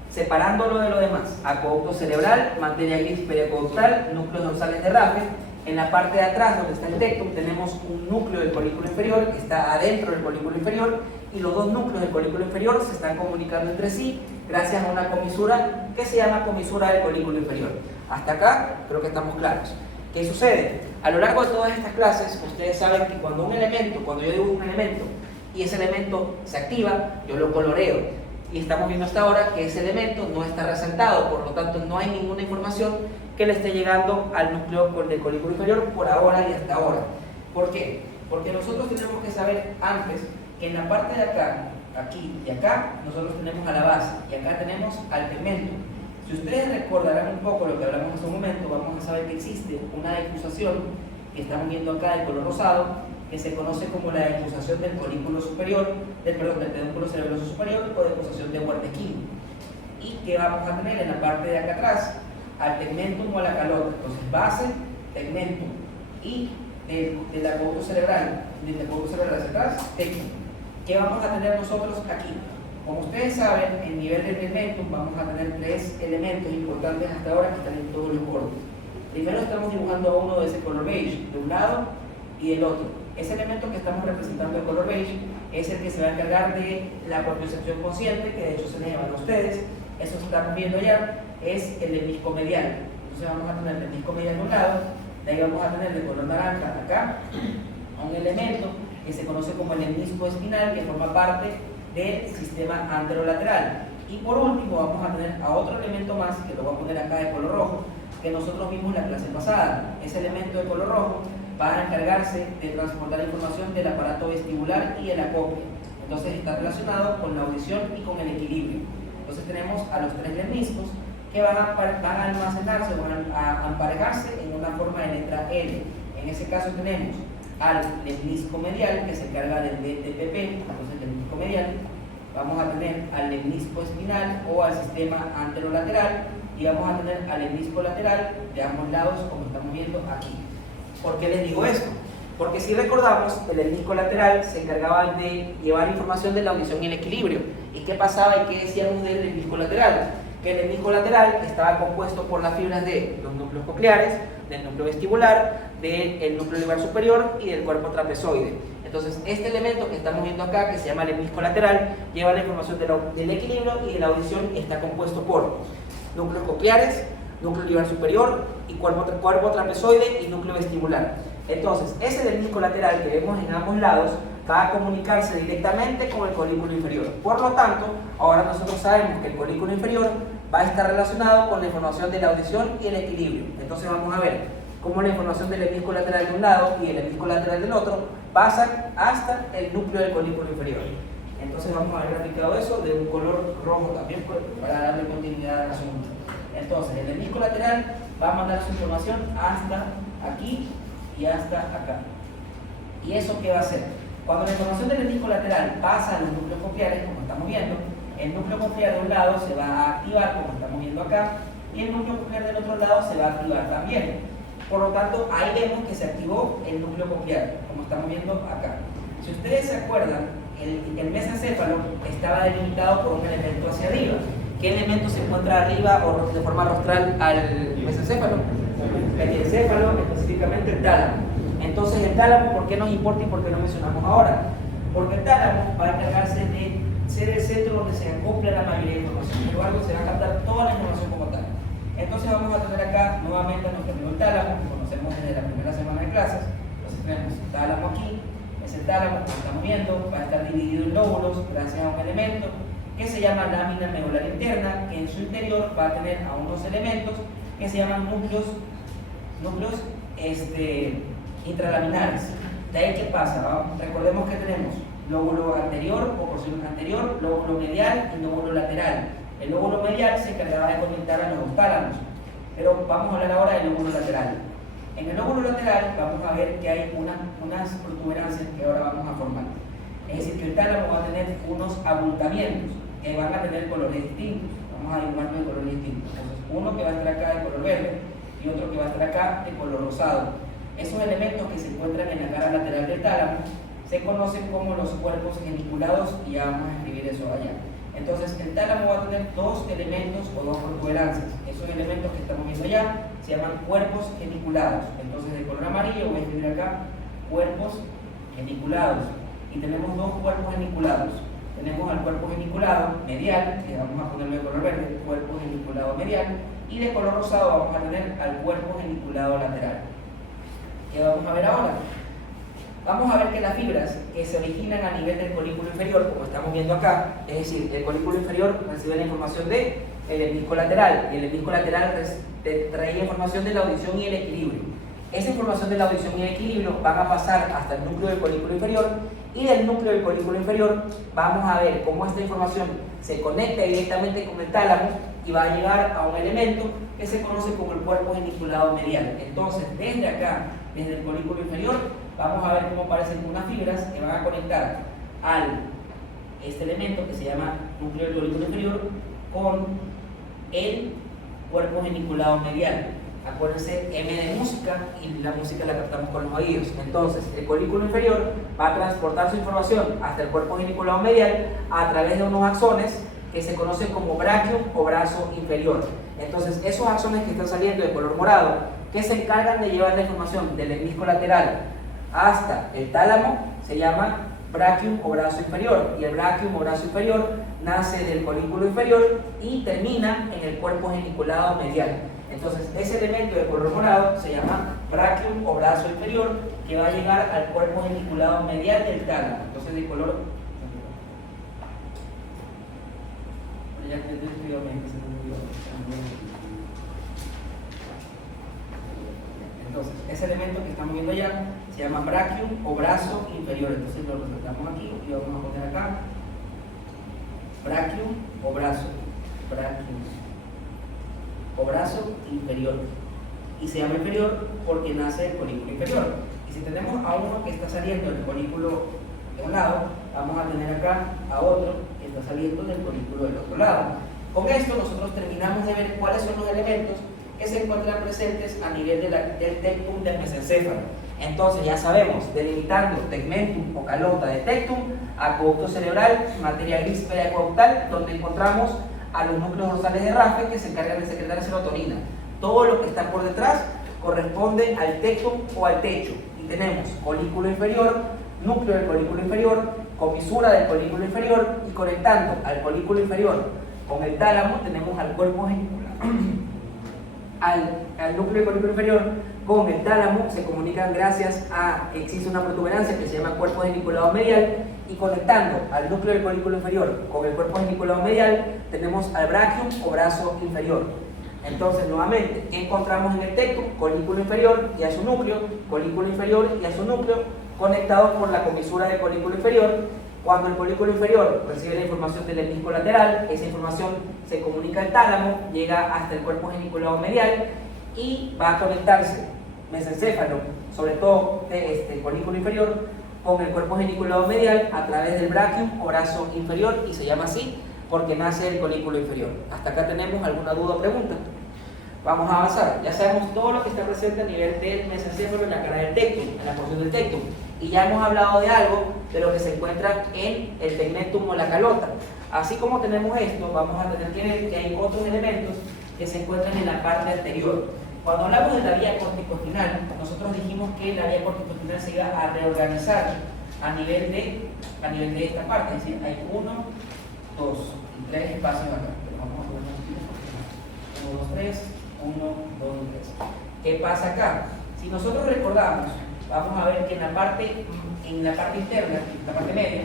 separándolo de lo demás: acueducto cerebral, materia gris periacueductal, núcleos dorsales de Raffet. En la parte de atrás, donde está el tectum, tenemos un núcleo del colículo inferior que está adentro del colículo inferior, y los dos núcleos del colículo inferior se están comunicando entre sí gracias a una comisura que se llama comisura del colículo inferior. Hasta acá creo que estamos claros. ¿Qué sucede? A lo largo de todas estas clases, ustedes saben que cuando yo dibujo un elemento y ese elemento se activa, yo lo coloreo. Y estamos viendo hasta ahora que ese elemento no está resaltado, por lo tanto no hay ninguna información que le esté llegando al núcleo del colículo inferior por ahora y hasta ahora. ¿Por qué? Porque nosotros tenemos que saber antes que en la parte de acá, aquí y acá, nosotros tenemos a la base y acá tenemos al tegmento. Si ustedes recordarán un poco lo que hablamos hace un momento, vamos a saber que existe una decusación que estamos viendo acá de color rosado, que se conoce como la decusación del colículo superior, del pedúnculo cerebroso superior o decusación de Wernicke. Y que vamos a tener en la parte de acá atrás al tegmentum o a la calota. Entonces base, tegmentum, y del acueducto cerebral hacia atrás, tegmentum. ¿Qué vamos a tener nosotros aquí? Como ustedes saben, en nivel de tegmentum vamos a tener tres elementos importantes hasta ahora que están en todos los bordes. Primero estamos dibujando a uno de ese color beige, de un lado y del otro. Ese elemento que estamos representando de color beige es el que se va a encargar de la propiocepción consciente, que de hecho se le llaman a ustedes. Eso que estamos viendo ya es el lemnisco medial. Entonces vamos a tener el lemnisco medial de un lado, de ahí vamos a tener de color naranja acá a un elemento que se conoce como el lemnisco espinal, que forma parte del sistema anterolateral. Y por último vamos a tener a otro elemento más, que lo voy a poner acá de color rojo, que nosotros vimos en la clase pasada. Ese elemento de color rojo va a encargarse de transportar información del aparato vestibular y el acopio. Entonces está relacionado con la audición y con el equilibrio. Entonces tenemos a los tres lemniscos que van a almacenarse, van a emparejarse en una forma de letra L. En ese caso tenemos al lemnisco medial, que se encarga del DTPP, entonces el lemnisco medial. Vamos a tener al lemnisco espinal o al sistema anterolateral, y vamos a tener al lemnisco lateral de ambos lados, como estamos viendo aquí. ¿Por qué les digo esto? Porque si recordamos, el lemnisco lateral se encargaba de llevar información de la audición y el equilibrio. ¿Y qué pasaba y qué decíamos del lemnisco lateral? Que el lemnisco lateral estaba compuesto por las fibras de los núcleos cocleares, del núcleo vestibular, del núcleo libar superior y del cuerpo trapezoide. Entonces, este elemento que estamos viendo acá, que se llama lemnisco lateral, lleva la información del equilibrio y de la audición, y está compuesto por núcleos cocleares, núcleo libar superior y cuerpo trapezoide y núcleo vestibular. Entonces, ese lemnisco lateral que vemos en ambos lados va a comunicarse directamente con el colículo inferior. Por lo tanto, ahora nosotros sabemos que el colículo inferior va a estar relacionado con la información de la audición y el equilibrio. Entonces vamos a ver cómo la información del lemnisco lateral de un lado y el lemnisco lateral del otro pasan hasta el núcleo del colículo inferior. Entonces vamos a ver graficado eso de un color rojo también para darle continuidad al asunto. Entonces el lemnisco lateral va a mandar su información hasta aquí y hasta acá. ¿Y eso qué va a hacer? Cuando la información del lemnisco lateral pasa a los núcleos cocleares, como estamos viendo, el núcleo coclear de un lado se va a activar, como estamos viendo acá, y el núcleo coclear del otro lado se va a activar también. Por lo tanto, ahí vemos que se activó el núcleo coclear, como estamos viendo acá. Si ustedes se acuerdan, el mesencéfalo estaba delimitado por un elemento hacia arriba. ¿Qué elemento se encuentra arriba o de forma rostral al mesencéfalo? El encéfalo, específicamente el tálamo. Entonces el tálamo, ¿por qué nos importa y por qué lo mencionamos ahora? Porque el tálamo va a encargarse de ser el centro donde se acopla la mayoría de información. Sin embargo, se va a captar toda la información como tal. Entonces vamos a tener acá nuevamente nuestro primer tálamo, que conocemos desde la primera semana de clases. Entonces tenemos tálamo aquí, Ese tálamo, como estamos viendo, va a estar dividido en lóbulos gracias a un elemento que se llama lámina medular interna, que en su interior va a tener a unos elementos que se llaman núcleos intralaminares. De ahí, ¿qué pasa? Recordemos que tenemos lóbulo anterior o porción anterior, lóbulo medial y lóbulo lateral. El lóbulo medial se encargaba de conectar a los dos tálamos, pero vamos a hablar ahora del lóbulo lateral. En el lóbulo lateral vamos a ver que hay unas protuberancias que ahora vamos a formar. Es decir, que el tálamo va a tener unos abultamientos que van a tener colores distintos. Vamos a dibujarlo de colores distintos. Entonces, uno que va a estar acá de color verde y otro que va a estar acá de color rosado. Esos elementos que se encuentran en la cara lateral del tálamo se conocen como los cuerpos geniculados y ya vamos a escribir eso allá. Entonces, el tálamo va a tener dos elementos o dos protuberancias. Esos elementos que estamos viendo allá se llaman cuerpos geniculados. Entonces, de color amarillo voy a escribir acá cuerpos geniculados. Y tenemos dos cuerpos geniculados. Tenemos al cuerpo geniculado medial, que vamos a ponerlo de color verde, cuerpo geniculado medial, y de color rosado vamos a tener al cuerpo geniculado lateral. ¿Qué vamos a ver ahora? Vamos a ver que las fibras que se originan a nivel del colículo inferior, como estamos viendo acá, es decir, el colículo inferior recibe la información del hemisco lateral, y el hemisco lateral trae información de la audición y el equilibrio. Esa información de la audición y el equilibrio van a pasar hasta el núcleo del colículo inferior, y del núcleo del colículo inferior vamos a ver cómo esta información se conecta directamente con el tálamo y va a llegar a un elemento que se conoce como el cuerpo geniculado medial. Entonces, desde acá, desde el colículo inferior, vamos a ver cómo aparecen unas fibras que van a conectar este elemento que se llama núcleo del colículo inferior con el cuerpo geniculado medial. Acuérdense, M de música, y la música la captamos con los oídos. Entonces, el colículo inferior va a transportar su información hasta el cuerpo geniculado medial a través de unos axones que se conocen como braquium o brazo inferior. Entonces, esos axones que están saliendo de color morado, que se encargan de llevar la información del hemisco lateral hasta el tálamo, se llama braquium o brazo inferior, y el braquium o brazo inferior nace del colículo inferior y termina en el cuerpo geniculado medial. Entonces, ese elemento de color morado se llama braquium o brazo inferior, que va a llegar al cuerpo geniculado medial del tálamo. Entonces, de color... Entonces, ese elemento que estamos viendo allá se llama braquium o brazo inferior. Entonces, lo resaltamos aquí y vamos a poner acá braquium o brazo. Braquium o brazo inferior, y se llama inferior porque nace del colículo inferior. Y si tenemos a uno que está saliendo del colículo de un lado, vamos a tener acá a otro que está saliendo del colículo del otro lado. Con esto nosotros terminamos de ver cuáles son los elementos que se encuentran presentes a nivel del tectum del mesencéfalo. Entonces ya sabemos, delimitando tegmentum o calota de tectum, acueducto cerebral, materia gris periacueductal, donde encontramos a los núcleos dorsales de Rafe que se encargan de secretar serotonina. Todo lo que está por detrás corresponde al tectum o al techo. Y tenemos colículo inferior, núcleo del colículo inferior, comisura del colículo inferior, y conectando al colículo inferior con el tálamo tenemos al cuerpo genicular. Al núcleo del colículo inferior con el tálamo se comunican gracias a que existe una protuberancia que se llama cuerpo geniculado medial, y conectando al núcleo del colículo inferior con el cuerpo geniculado medial tenemos al braquium o brazo inferior. Entonces, nuevamente, ¿qué encontramos en el tectum? Colículo inferior y a su núcleo, colículo inferior y a su núcleo, conectados por la comisura del colículo inferior. Cuando el colículo inferior recibe la información del hemisco lateral, esa información se comunica al tálamo, llega hasta el cuerpo geniculado medial y va a conectarse mesencéfalo, sobre todo este colículo inferior, con el cuerpo geniculado medial a través del braquium o brazo inferior, y se llama así porque nace del colículo inferior. ¿Hasta acá tenemos alguna duda o pregunta? Vamos a avanzar. Ya sabemos todo lo que está presente a nivel del mesencéfalo en la cara del tectum, en la porción del tectum. Y ya hemos hablado de algo de lo que se encuentra en el tegmentum o la calota. Así como tenemos esto, vamos a tener que ver que hay otros elementos que se encuentran en la parte anterior. Cuando hablamos de la vía corticoespinal, nosotros dijimos que la vía corticoespinal se iba a reorganizar a nivel de esta parte. Es decir, hay 1, 2 y 3 espacios acá. Vamos a ver 1, 2, 3, 1, 2 y 3. ¿Qué pasa acá? Si nosotros recordamos vamos a ver que en la parte interna, la parte media,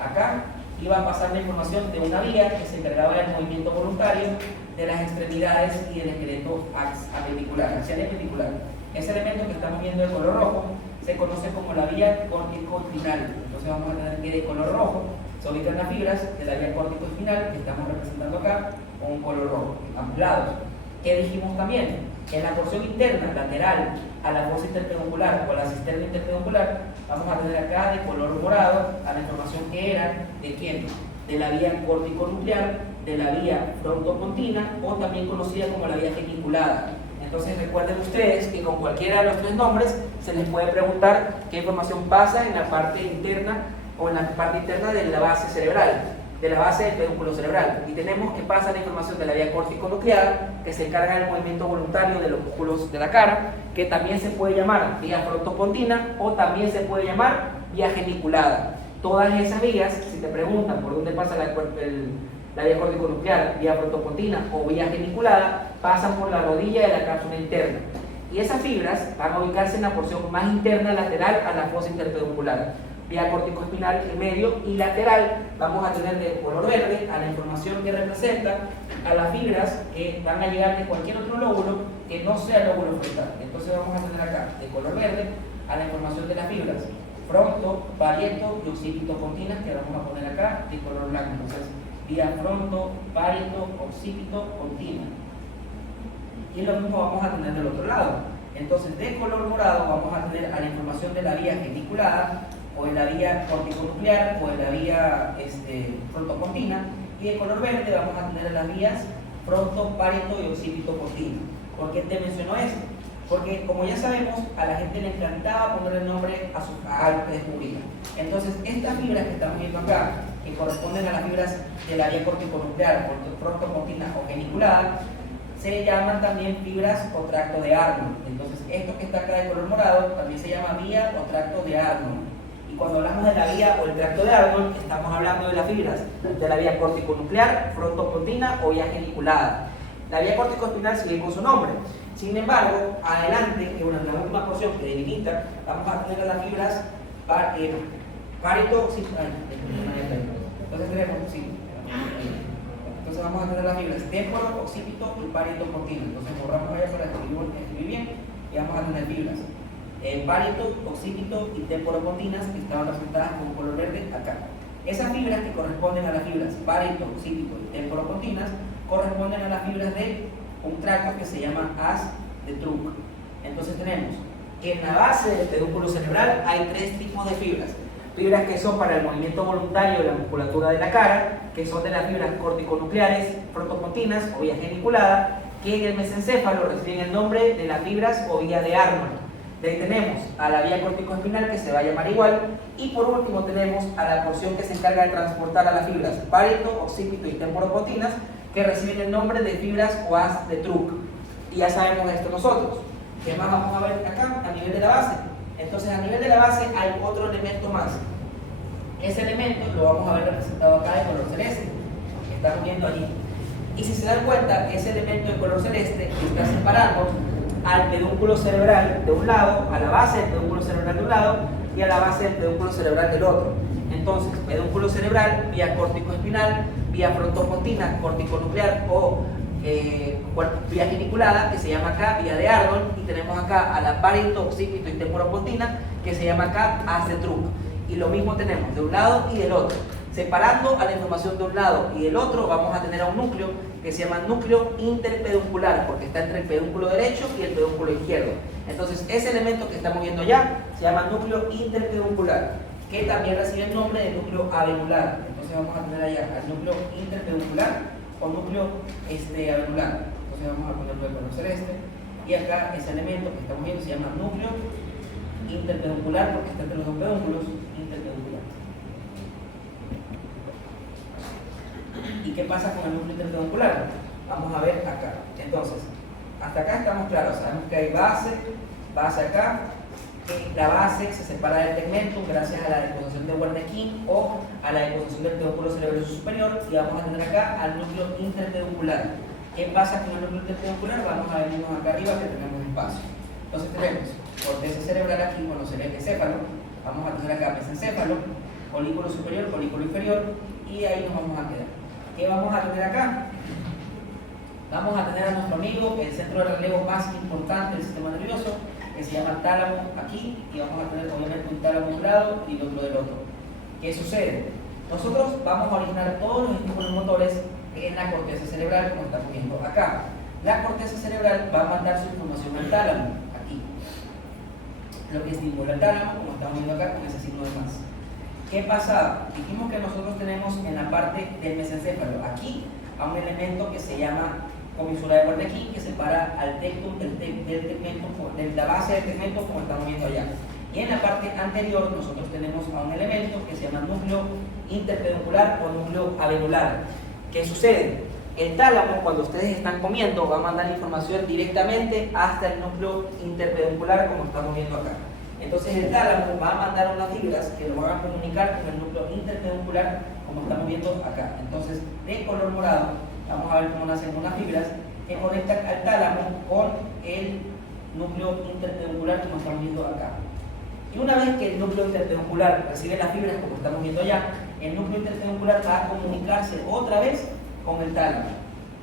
acá iba a pasar la información de una vía que se encargaba del movimiento voluntario de las extremidades y del esqueleto apical, axial y apical. Ese elemento que estamos viendo de color rojo se conoce como la vía córtico-espinal. Entonces vamos a tener que de color rojo se ubican las fibras de la vía córtico-espinal que estamos representando acá con un color rojo, ambos lados. ¿Qué dijimos también? En la porción interna, lateral, a la fosa interpeduncular o a la cisterna interpeduncular, vamos a tener acá de color morado a la información que era de quién, de la vía córtico-nuclear, de la vía frontopontina o también conocida como la vía geniculada. Entonces recuerden ustedes que con cualquiera de los tres nombres se les puede preguntar qué información pasa en la parte interna o en la parte interna de la base cerebral, de la base del pedúnculo cerebral. Y tenemos que pasa la información de la vía córtico-nuclear, que se encarga del movimiento voluntario de los músculos de la cara, que también se puede llamar vía frontopontina o también se puede llamar vía geniculada. Todas esas vías, si te preguntan por dónde pasa la vía córtico-nuclear, vía frontopontina o vía geniculada, pasan por la rodilla de la cápsula interna. Y esas fibras van a ubicarse en la porción más interna lateral a la fosa interpeduncular. Vía córtico-espinal en medio y lateral vamos a tener de color verde a la información que representa a las fibras que van a llegar de cualquier otro lóbulo que no sea el lóbulo frontal. Entonces vamos a tener acá de color verde a la información de las fibras fronto, parieto y occipito continas, que vamos a poner acá de color blanco. Entonces vía fronto, parieto, occipito, contina. Y lo mismo vamos a tener del otro lado. Entonces de color morado vamos a tener a la información de la vía geniculada o de la vía córtico-nuclear o de la vía frontopontina, y de color verde vamos a tener las vías fronto, parieto y occipito contina. ¿Por qué te menciono esto? Porque como ya sabemos, a la gente le encantaba poner el nombre a algo que descubría. Entonces estas fibras que estamos viendo acá, que corresponden a las fibras de la vía córtico-nuclear, frontopontina o geniculada, se llaman también fibras o tracto de Arnold. Entonces esto que está acá de color morado también se llama vía o tracto de Arnold. Y cuando hablamos de la vía o el tracto de Arnold, estamos hablando de las fibras de la vía córtico-nuclear, frontopontina o vía geniculada. La vía córtico-espinal sigue con su nombre. Sin embargo, adelante, que una de las últimas porción que delimita, vamos a tener las fibras parieto, entonces tenemos, entonces vamos a tener las fibras temporo, occipito y parieto contino. Entonces borramos allá para escribir bien y vamos a tener fibras parieto, occipito y temporopontinas que estaban representadas con color verde acá. Esas fibras que corresponden a las fibras parieto, occipito y temporopontinas corresponden a las fibras de un tracto que se llama haz de Truk. Entonces tenemos que en la base del pedúnculo cerebral hay tres tipos de fibras. Fibras que son para el movimiento voluntario de la musculatura de la cara, que son de las fibras córtico-nucleares, frontopontinas o vía geniculada, que en el mesencéfalo reciben el nombre de las fibras o vía de Arnold. De ahí tenemos a la vía córtico-espinal, que se va a llamar igual, y por último tenemos a la porción que se encarga de transportar a las fibras parieto, occipito y temporopontinas, que reciben el nombre de fibras o haz de Truk. Y ya sabemos de esto nosotros. ¿Qué más vamos a ver acá? A nivel de la base. Entonces a nivel de la base hay otro elemento más. Ese elemento lo vamos a ver representado acá de color celeste, que estamos viendo allí. Y si se dan cuenta, ese elemento de color celeste está separando al pedúnculo cerebral de un lado, a la base del pedúnculo cerebral de un lado y a la base del pedúnculo cerebral del otro. Entonces, pedúnculo cerebral, vía córtico-espinal, vía frontopontina, córtico-nuclear o vía geniculada, que se llama acá vía de Arnold, y tenemos acá a la parieto, occipito y temporopontina, que se llama acá haz de Truk. Y lo mismo tenemos de un lado y del otro. Separando a la información de un lado y del otro, vamos a tener a un núcleo que se llama núcleo interpeduncular, porque está entre el pedúnculo derecho y el pedúnculo izquierdo. Entonces, ese elemento que estamos viendo ya se llama núcleo interpeduncular, que también recibe el nombre de núcleo avenular. Entonces vamos a tener allá al núcleo interpeduncular o núcleo avenular. Entonces vamos a ponerlo de color celeste. Y acá ese elemento que estamos viendo se llama núcleo interpeduncular, porque está entre los dos pedúnculos, interpeduncular. ¿Y qué pasa con el núcleo interpeduncular? Vamos a ver acá. Entonces, hasta acá estamos claros. Sabemos que hay base acá. La base se separa del tegmentum gracias a la deposición de Wernicke o a la deposición del pedúnculo cerebroso superior, y vamos a tener acá al núcleo interpeduncular. ¿Qué pasa con el núcleo interpeduncular? Vamos a venirnos acá arriba que tenemos espacio. Entonces tenemos corteza cerebral aquí, bueno, sería el encéfalo. Vamos a tener acá mesencéfalo, folículo superior, folículo inferior, y ahí nos vamos a quedar. ¿Qué vamos a tener acá? Vamos a tener a nuestro amigo, el centro de relevo más importante del sistema nervioso, que se llama tálamo aquí, y vamos a tener obviamente un tálamo de un lado y el otro del otro. ¿Qué sucede? Nosotros vamos a originar todos los estímulos motores en la corteza cerebral, como estamos viendo acá. La corteza cerebral va a mandar su información al tálamo, aquí. Lo que estimula el tálamo, como estamos viendo acá, con ese signo de más. ¿Qué pasa? Dijimos que nosotros tenemos en la parte del mesencéfalo, aquí, a un elemento que se llama comisura de Wernicke, que separa al tectum del tegmento, de la base del tegmento, como estamos viendo allá. Y en la parte anterior nosotros tenemos a un elemento que se llama núcleo interpeduncular o núcleo abenular. ¿Qué sucede? El tálamo, cuando ustedes están comiendo, va a mandar información directamente hasta el núcleo interpeduncular, como estamos viendo acá. Entonces el tálamo va a mandar unas fibras que lo van a comunicar con el núcleo interpeduncular, como estamos viendo acá. Entonces, de color morado, vamos a ver cómo nacen unas fibras que conectan al tálamo con el núcleo interpeduncular, como estamos viendo acá. Y una vez que el núcleo interpeduncular recibe las fibras, como estamos viendo allá, el núcleo interpeduncular va a comunicarse otra vez con el tálamo.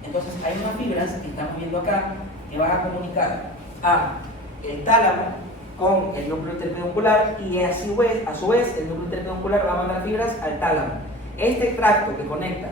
Entonces hay unas fibras que estamos viendo acá que van a comunicar a el tálamo con el núcleo interpeduncular, y a su vez el núcleo interpeduncular va a mandar fibras al tálamo. Este tracto que conecta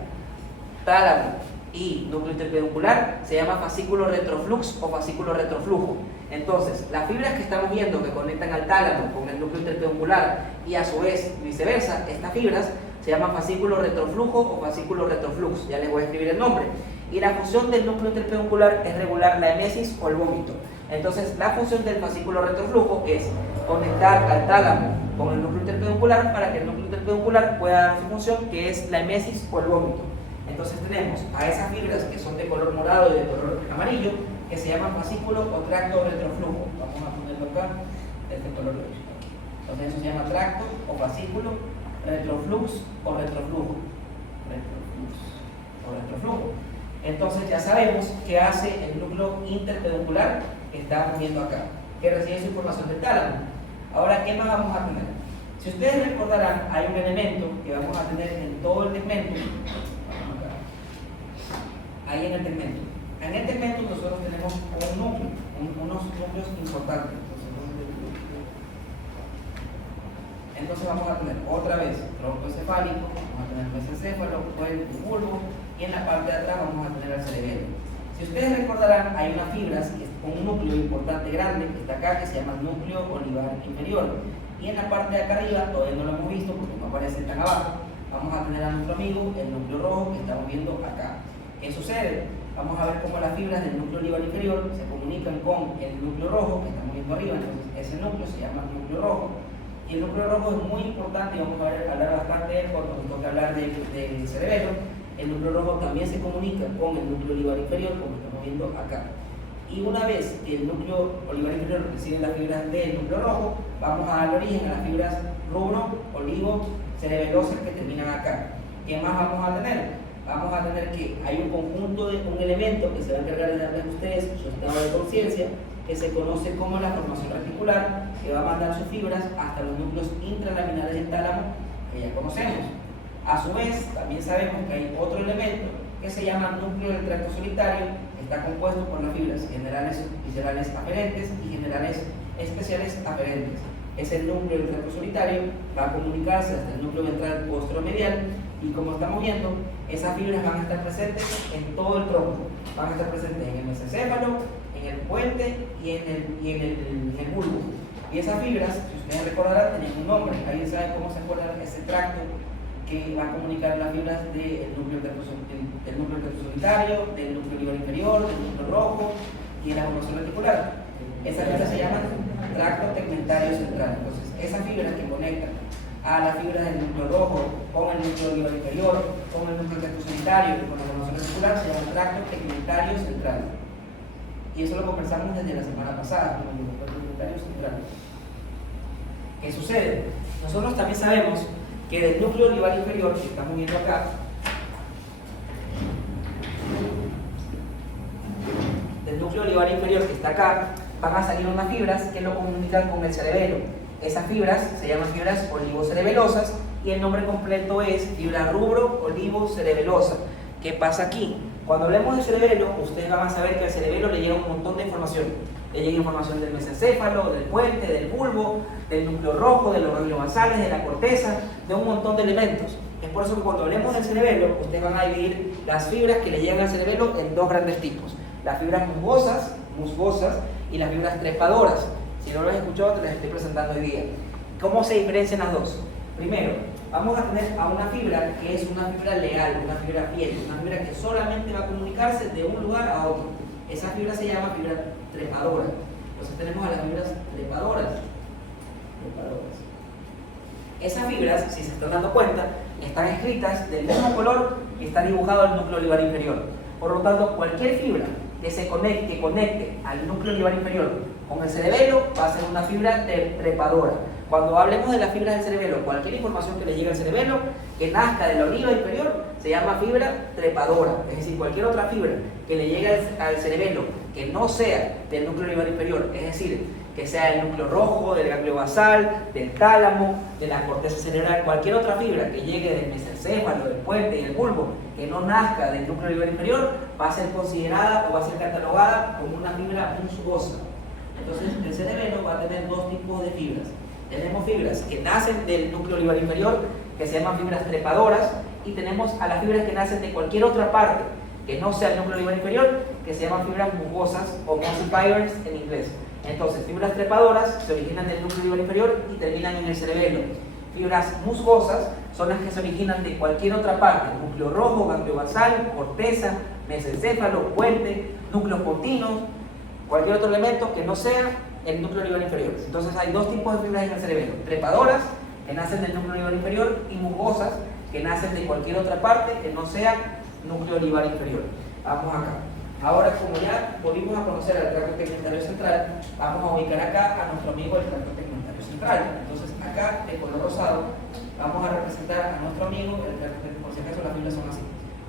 tálamo y núcleo interpeduncular se llama fascículo retroflux o fascículo retroflujo. Entonces, las fibras que estamos viendo que conectan al tálamo con el núcleo interpeduncular y a su vez viceversa, estas fibras se llaman fascículo retroflujo o fascículo retroflux. Ya les voy a escribir el nombre. Y la función del núcleo interpeduncular es regular la emesis o el vómito. Entonces, la función del fascículo retroflujo es conectar al tálamo con el núcleo interpeduncular para que el núcleo interpeduncular pueda dar su función, que es la emesis o el vómito. Entonces tenemos a esas fibras que son de color morado y de color amarillo, que se llaman fascículo o tracto retroflujo. Vamos a ponerlo acá, de este color. Entonces eso se llama tracto o fascículo retroflux o retroflujo. Retroflujo. Entonces ya sabemos qué hace el núcleo interpeduncular que estamos viendo acá, que recibe su información del tálamo. Ahora, ¿qué más vamos a tener? Si ustedes recordarán, hay un elemento que vamos a tener en todo el tegmento. Ahí en el tegmento. En el tegmento nosotros tenemos un núcleo, unos núcleos importantes. Entonces vamos a tener otra vez tronco encefálico, vamos a tener mesencéfalo, cuerpo, bulbo, y en la parte de atrás vamos a tener el cerebelo. Si ustedes recordarán, hay unas fibras con un núcleo importante grande que está acá, que se llama núcleo olivar inferior. Y en la parte de acá arriba, todavía no lo hemos visto porque no aparece tan abajo, vamos a tener a nuestro amigo el núcleo rojo que estamos viendo acá. ¿Qué sucede? Vamos a ver cómo las fibras del núcleo olivar inferior se comunican con el núcleo rojo que estamos viendo arriba. Entonces ese núcleo se llama núcleo rojo. Y el núcleo rojo es muy importante y vamos a hablar bastante de él cuando nos toque hablar del cerebelo. El núcleo rojo también se comunica con el núcleo olivar inferior, como estamos viendo acá. Y una vez que el núcleo olivar inferior recibe las fibras del núcleo rojo, vamos a dar origen a las fibras rubro, olivo, cerebelosas que terminan acá. ¿Qué más vamos a tener? Vamos a tener que hay un conjunto de un elemento que se va a encargar de darles a ustedes su estado de conciencia, que se conoce como la formación reticular, que va a mandar sus fibras hasta los núcleos intralaminares del tálamo, que ya conocemos. A su vez, también sabemos que hay otro elemento que se llama núcleo del tracto solitario, que está compuesto por las fibras generales viscerales aferentes y generales especiales aferentes. Es el núcleo del tracto solitario, va a comunicarse hasta el núcleo ventral posteromedial, y como estamos viendo, esas fibras van a estar presentes en todo el tronco. Van a estar presentes en el mesencéfalo, en el puente y en el bulbo. Y esas fibras, si ustedes recordarán, tienen un nombre. ¿Alguien sabe cómo se acuerda ese tracto que va a comunicar las fibras del núcleo solitario, del núcleo olivar inferior, del núcleo rojo y de la formación reticular? Esas fibras se llaman tracto tegmentario central. Entonces, esas fibras que conectan a las fibras del núcleo rojo con el núcleo olivar inferior, con el núcleo solitario y con la formación reticular se llama tracto tegmentario central. Y eso lo conversamos desde la semana pasada con el núcleo tegmentario central. ¿Qué sucede? Nosotros también sabemos que del núcleo olivar inferior, que estamos viendo acá, del núcleo olivar inferior que está acá, van a salir unas fibras que lo comunican con el cerebelo. Esas fibras se llaman fibras olivocerebelosas y el nombre completo es fibra rubro-olivocerebelosa. ¿Qué pasa aquí? Cuando hablemos del cerebelo, ustedes van a saber que al cerebelo le llega un montón de información. Le llega información del mesencéfalo, del puente, del bulbo, del núcleo rojo, de los ganglios basales, de la corteza, de un montón de elementos. Es por eso que cuando hablemos del cerebelo, ustedes van a dividir las fibras que le llegan al cerebelo en dos grandes tipos. Las fibras musgosas y las fibras trepadoras. Si no lo has escuchado, te las estoy presentando hoy día. ¿Cómo se diferencian las dos? Primero, vamos a tener a una fibra que es una fibra leal, una fibra fiel, una fibra que solamente va a comunicarse de un lugar a otro. Esa fibra se llama fibra trepadora. Entonces tenemos a las fibras trepadoras. Esas fibras, si se están dando cuenta, están escritas del mismo color que está dibujado el núcleo olivar inferior. Por lo tanto, cualquier fibra que conecte al núcleo olivar inferior con el cerebelo va a ser una fibra trepadora. Cuando hablemos de las fibras del cerebelo, cualquier información que le llegue al cerebelo que nazca de la oliva inferior se llama fibra trepadora. Es decir, cualquier otra fibra que le llegue al cerebelo que no sea del núcleo olivar inferior, es decir, que sea del núcleo rojo, del ganglio basal, del tálamo, de la corteza cerebral, cualquier otra fibra que llegue del mesencéfalo, del puente y del bulbo, que no nazca del núcleo olivar inferior, va a ser considerada o va a ser catalogada como una fibra musgosa. Entonces, el cerebelo va a tener dos tipos de fibras. Tenemos fibras que nacen del núcleo olivar inferior, que se llaman fibras trepadoras, y tenemos a las fibras que nacen de cualquier otra parte que no sea el núcleo olivar inferior, que se llaman fibras musgosas o mossy fibers en inglés. Entonces, fibras trepadoras se originan del núcleo olivar inferior y terminan en el cerebelo. Fibras musgosas son las que se originan de cualquier otra parte: núcleo rojo, ganglio basal, corteza, mesencéfalo, puente, núcleos pontinos, cualquier otro elemento que no sea el núcleo olivar inferior. Entonces hay dos tipos de fibras en el cerebelo: trepadoras, que nacen del núcleo olivar inferior, y musgosas, que nacen de cualquier otra parte que no sea núcleo olivar inferior. Vamos acá. Ahora, como ya volvimos a conocer al tracto tegmentario central, vamos a ubicar acá a nuestro amigo el tracto tegmentario central. Entonces, acá, de color rosado, vamos a representar a nuestro amigo el tracto tegmentario. Por si acaso, las fibras son así: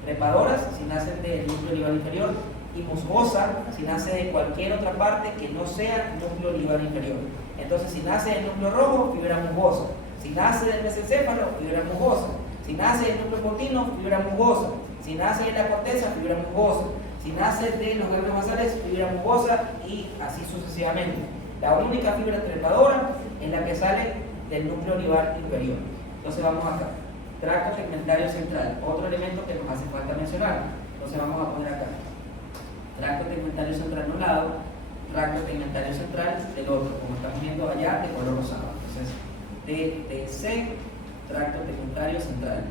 trepadoras, si nacen del núcleo olivar inferior, y musgosa, si nace de cualquier otra parte que no sea núcleo olivar inferior. Entonces, si nace del núcleo rojo, fibra musgosa; si nace del mesencéfalo, fibra musgosa; si nace del núcleo pontino, fibra musgosa; si nace de la corteza, fibra musgosa; si nace de los ganglios basales, fibra musgosa, y así sucesivamente. La única fibra trepadora es la que sale del núcleo olivar inferior. Entonces vamos acá: tracto tegmentario central, otro elemento que nos hace falta mencionar. Entonces vamos a poner acá tracto tegmentario central de un lado, tracto tegmentario central del otro, como estamos viendo allá de color rosado. Entonces, TTC, tracto tegmentario central.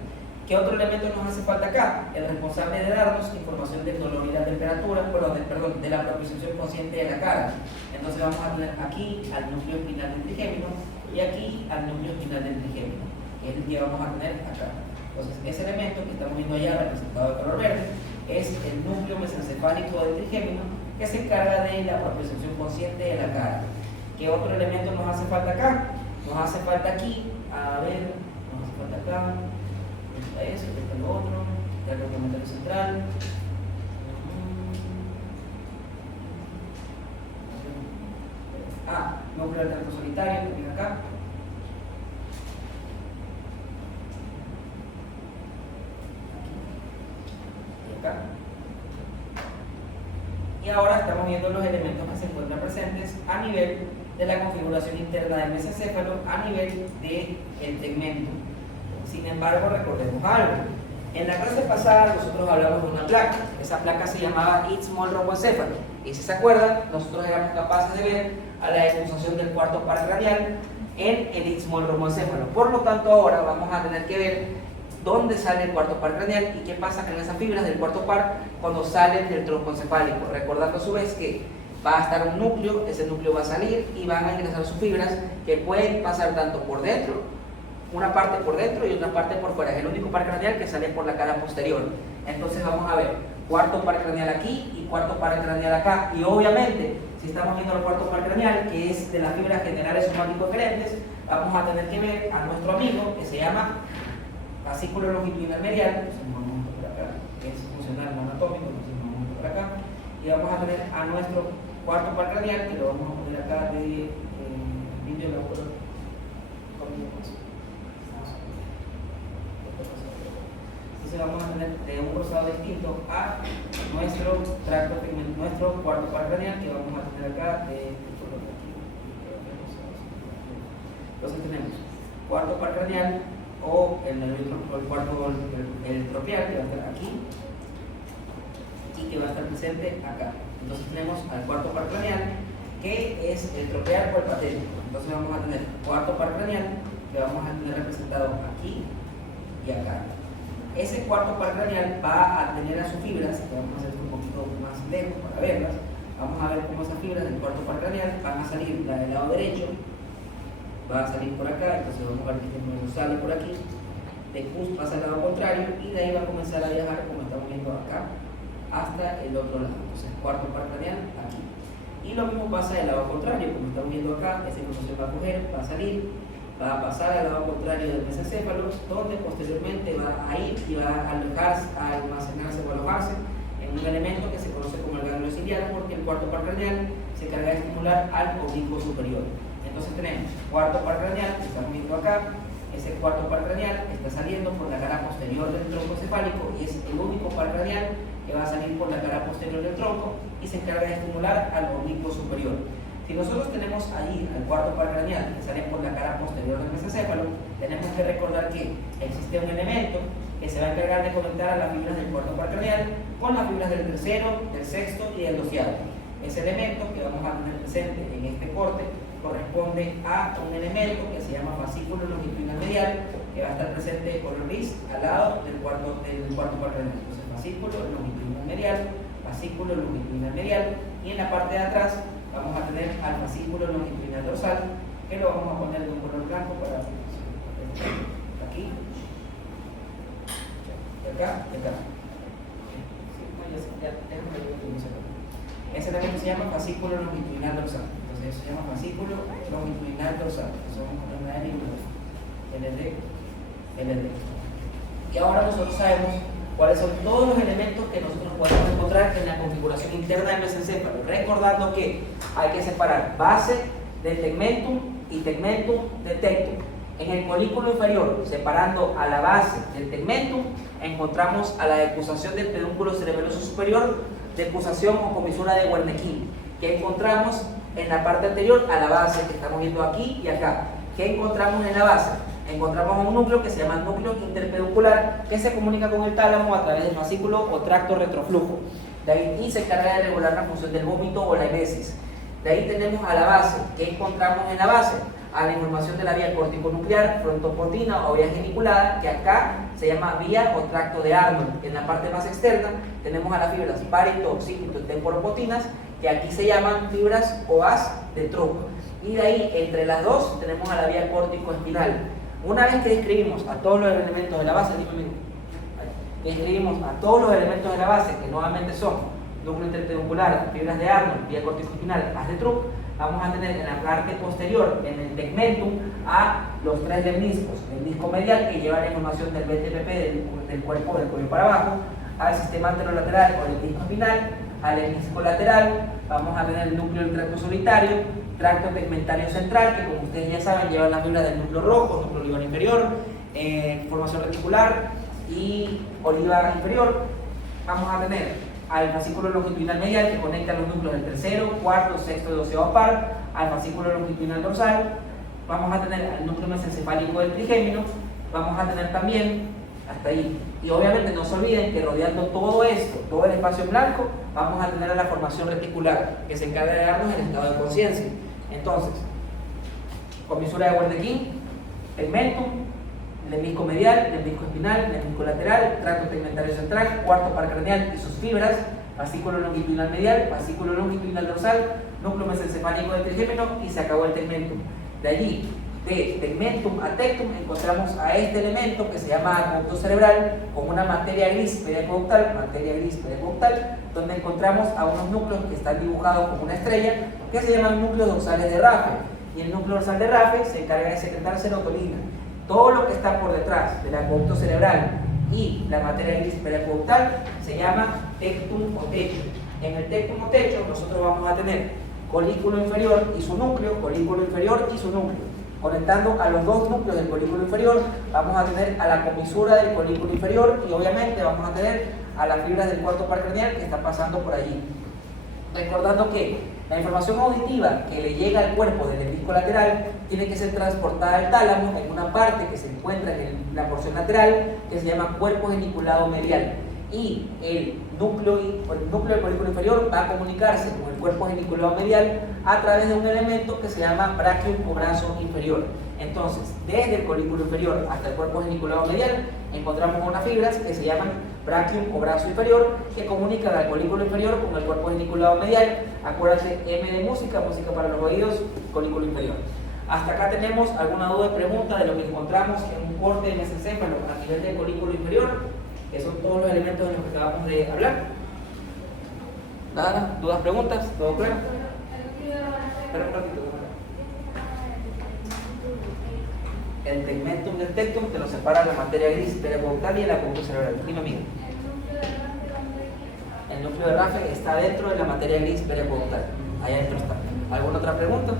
¿Qué otro elemento nos hace falta acá? El responsable de darnos información del dolor y la temperatura, de la propiocepción consciente de la cara. Entonces vamos a tener aquí al núcleo espinal del trigémino y aquí al núcleo espinal del trigémino, que es el que vamos a tener acá. Entonces, ese elemento que estamos viendo allá representado de color verde es el núcleo mesencefálico del trigémino, que se encarga de la propiocepción consciente de la cara. ¿Qué otro elemento nos hace falta acá? Nos hace falta aquí, nos hace falta acá, eso, lo otro, el tegmentario central. Núcleo del tracto solitario, que viene acá. Y ahora estamos viendo los elementos que se encuentran presentes a nivel de la configuración interna del mesencéfalo, a nivel del tegmento. Sin embargo, recordemos algo. En la clase pasada nosotros hablamos de una placa. Esa placa se llamaba istmo-romboencéfalo. Y si se acuerdan, nosotros éramos capaces de ver a la expulsación del cuarto par craneal en el istmo-romboencéfalo. Por lo tanto, ahora vamos a tener que ver dónde sale el cuarto par craneal y qué pasa con esas fibras del cuarto par cuando salen del tronco encefálico. Recordando a su vez que va a estar un núcleo, ese núcleo va a salir y van a ingresar sus fibras que pueden pasar tanto por dentro, una parte por dentro y otra parte por fuera. Es el único par craneal que sale por la cara posterior. Entonces vamos a ver cuarto par craneal aquí y cuarto par craneal acá. Y obviamente, si estamos viendo el cuarto par craneal, que es de las fibras generales somático-eferentes, vamos a tener que ver a nuestro amigo que se llama fascículo longitudinal medial, entonces nos vamos por acá, que es funcional no anatómico, entonces nos vamos por acá, y vamos a tener a nuestro cuarto par craneal, que lo vamos a poner acá de vídeo de la entonces vamos a tener de un grosado distinto a nuestro tracto pigmentario, nuestro cuarto par craneal, que vamos a tener acá de entonces tenemos cuarto par craneal o el cuarto el tropial, que va a estar aquí y que va a estar presente acá. Entonces tenemos al cuarto par craneal, que es el tropial o el patético. Entonces vamos a tener cuarto par craneal, que vamos a tener representado aquí y acá. Ese cuarto par craneal va a tener a sus fibras, que vamos a hacer esto un poquito más lejos para verlas. Vamos a ver cómo esas fibras del cuarto par craneal van a salir. La del lado derecho va a salir por acá, entonces vamos a ver que sale por aquí, después pasa al lado contrario y de ahí va a comenzar a viajar, como estamos viendo acá, hasta el otro lado. Entonces cuarto par craneal aquí. Y lo mismo pasa del lado contrario, como estamos viendo acá, esa información va a coger, va a salir, va a pasar al lado contrario del mesencéfalo, donde posteriormente va a ir y va a alojarse, a almacenarse o alojarse en un elemento que se conoce como el ganglio ciliar, porque el cuarto par craneal se encarga de estimular al oblicuo superior. Entonces tenemos cuarto par craneal, que estamos viendo acá. Ese cuarto par craneal está saliendo por la cara posterior del tronco cefálico y es el único par craneal que va a salir por la cara posterior del tronco y se encarga de estimular al oblicuo superior. Si nosotros tenemos ahí al cuarto par craneal que sale por la cara posterior del mesencéfalo, tenemos que recordar que existe un elemento que se va a encargar de conectar a las fibras del cuarto par craneal con las fibras del tercero, del sexto y del doceavo. Ese elemento que vamos a tener presente en este corte corresponde a un elemento que se llama fascículo longitudinal medial, que va a estar presente por el RIS al lado del cuarto par craneal. Entonces, fascículo longitudinal medial, y en la parte de atrás vamos a tener al fascículo longitudinal dorsal, que lo vamos a poner de un color blanco para aquí, y acá, y acá. Ese elemento se llama fascículo longitudinal dorsal. Entonces se llama fascículo longitudinal dorsal. Entonces vamos a poner una L y una LD. Y ahora nosotros sabemos cuáles son todos los elementos que nosotros podemos encontrar en la configuración interna del mesencéfalo. Recordando que hay que separar base del tegmentum y tegmentum del tectum. En el colículo inferior, separando a la base del tegmentum, encontramos a la decusación del pedúnculo cerebeloso superior, decusación o comisura de Wernicke, que encontramos en la parte anterior a la base que estamos viendo aquí y acá. ¿Qué encontramos en la base? Encontramos un núcleo que se llama núcleo interpeduncular, que se comunica con el tálamo a través del fascículo o tracto retroflujo. De ahí se encarga de regular la función del vómito o la emesis. De ahí tenemos a la base. ¿Qué encontramos en la base? A la información de la vía corticonuclear, frontopotina o vía geniculada, que acá se llama vía o tracto de Arnold. En la parte más externa tenemos a las fibras parito, occipito y temporopotinas, que aquí se llaman fibras OAS de tronco. Y de ahí, entre las dos, tenemos a la vía córtico-espinal. Una vez que describimos a todos los elementos de la base, describimos a todos los elementos de la base, que nuevamente son núcleo interpeduncular, fibras de Arnold, vía córtico-espinal, haz de Truc, vamos a tener en la parte posterior, en el tegmentum, a los tres lemniscos: el disco medial, que lleva la información del BTPP del cuerpo, del cuello para abajo, al sistema anterolateral o del disco espinal, al lemnisco lateral, vamos a tener el núcleo del tracto solitario, tracto tegmentario central, que como ustedes ya saben lleva la fibra del núcleo rojo, núcleo olivar inferior, formación reticular y oliva inferior. Vamos a tener al fascículo longitudinal medial, que conecta los núcleos del tercero, cuarto, sexto y doceavo par, al fascículo longitudinal dorsal. Vamos a tener al núcleo mesencefálico del trigémino. Vamos a tener también, hasta ahí, y obviamente no se olviden que rodeando todo esto, todo el espacio blanco, vamos a tener a la formación reticular, que se encarga de darnos el estado de conciencia. Entonces, comisura de Wernicke, tegmentum, lemnisco medial, lemnisco espinal, lemnisco lateral, tracto tegmentario central, cuarto par craneal y sus fibras, fascículo longitudinal medial, fascículo longitudinal dorsal, núcleo mesencefálico del trigémino, y se acabó el tegmentum. De allí, de tegmentum a tectum, encontramos a este elemento que se llama acueducto cerebral, con una materia gris periacueductal, donde encontramos a unos núcleos que están dibujados como una estrella, que se llaman núcleos dorsales de Rafe. Y el núcleo dorsal de Rafe se encarga de secretar serotonina. Todo lo que está por detrás del acueducto cerebral y la materia gris periacueductal se llama tectum o techo. En el tectum o techo nosotros vamos a tener colículo inferior y su núcleo, colículo inferior y su núcleo. Conectando a los dos núcleos del colículo inferior, vamos a tener a la comisura del colículo inferior y obviamente vamos a tener a las fibras del cuarto par craneal que están pasando por allí. Recordando que la información auditiva que le llega al cuerpo del disco lateral tiene que ser transportada al tálamo en una parte que se encuentra en la porción lateral que se llama cuerpo geniculado medial. Y el núcleo del colículo inferior va a comunicarse con el cuerpo geniculado medial a través de un elemento que se llama brachium o brazo inferior. Entonces, desde el colículo inferior hasta el cuerpo geniculado medial encontramos unas fibras que se llaman brachium o brazo inferior que comunican al colículo inferior con el cuerpo geniculado medial. Acuérdense, M de música, música para los oídos, colículo inferior. Hasta acá tenemos alguna duda o pregunta de lo que encontramos en un corte de mesencéfalo a nivel del colículo inferior, que son todos los elementos de los que acabamos de hablar. ¿Nada? ¿Dudas, preguntas? ¿Todo claro? Espera un ratito. El tegmentum del tectum que nos separa la materia gris periaqueductal y la conducta cerebral. Dime, amigo. El núcleo de Raffe está dentro de la materia gris periaqueductal. Ahí adentro está. ¿Alguna otra pregunta?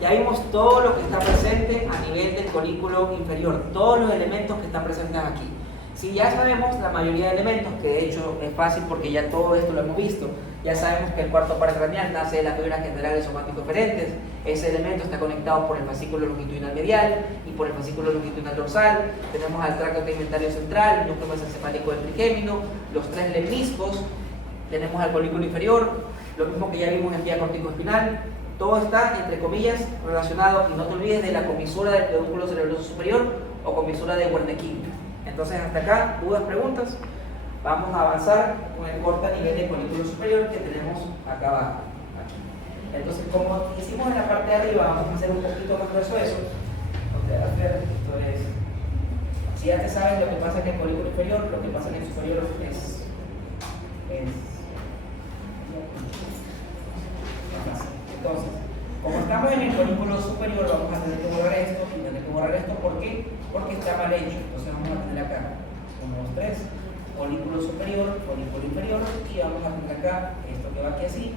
Ya vimos todo lo que está presente a nivel del colículo inferior, todos los elementos que están presentes aquí. Si ya sabemos la mayoría de elementos, que de hecho es fácil porque ya todo esto lo hemos visto, ya sabemos que el cuarto par craneal nace de las fibras generales somático-eferentes, ese elemento está conectado por el fascículo longitudinal medial y por el fascículo longitudinal dorsal, tenemos al tracto tegmentario central, el núcleo mesencefálico del trigémino, los tres lemniscos, tenemos al colículo inferior, lo mismo que ya vimos en vía corticoespinal, todo está, entre comillas, relacionado, y no te olvides de la comisura del pedúnculo cerebroso superior o comisura de Wernicke. Entonces, hasta acá, dudas, preguntas. Vamos a avanzar con el corte a nivel de colículo superior que tenemos acá abajo. Entonces, como hicimos en la parte de arriba, vamos a hacer un poquito más grueso eso. Esto es, si ya te sabes lo que pasa en el colículo inferior, lo que pasa en el superior es entonces, como estamos en el colículo superior, vamos a tener que borrar esto y tener que borrar esto. ¿Por qué? Porque está mal hecho. Entonces vamos a tener acá 1, 2, 3, colículo superior, colículo inferior, y vamos a tener acá esto que va aquí así,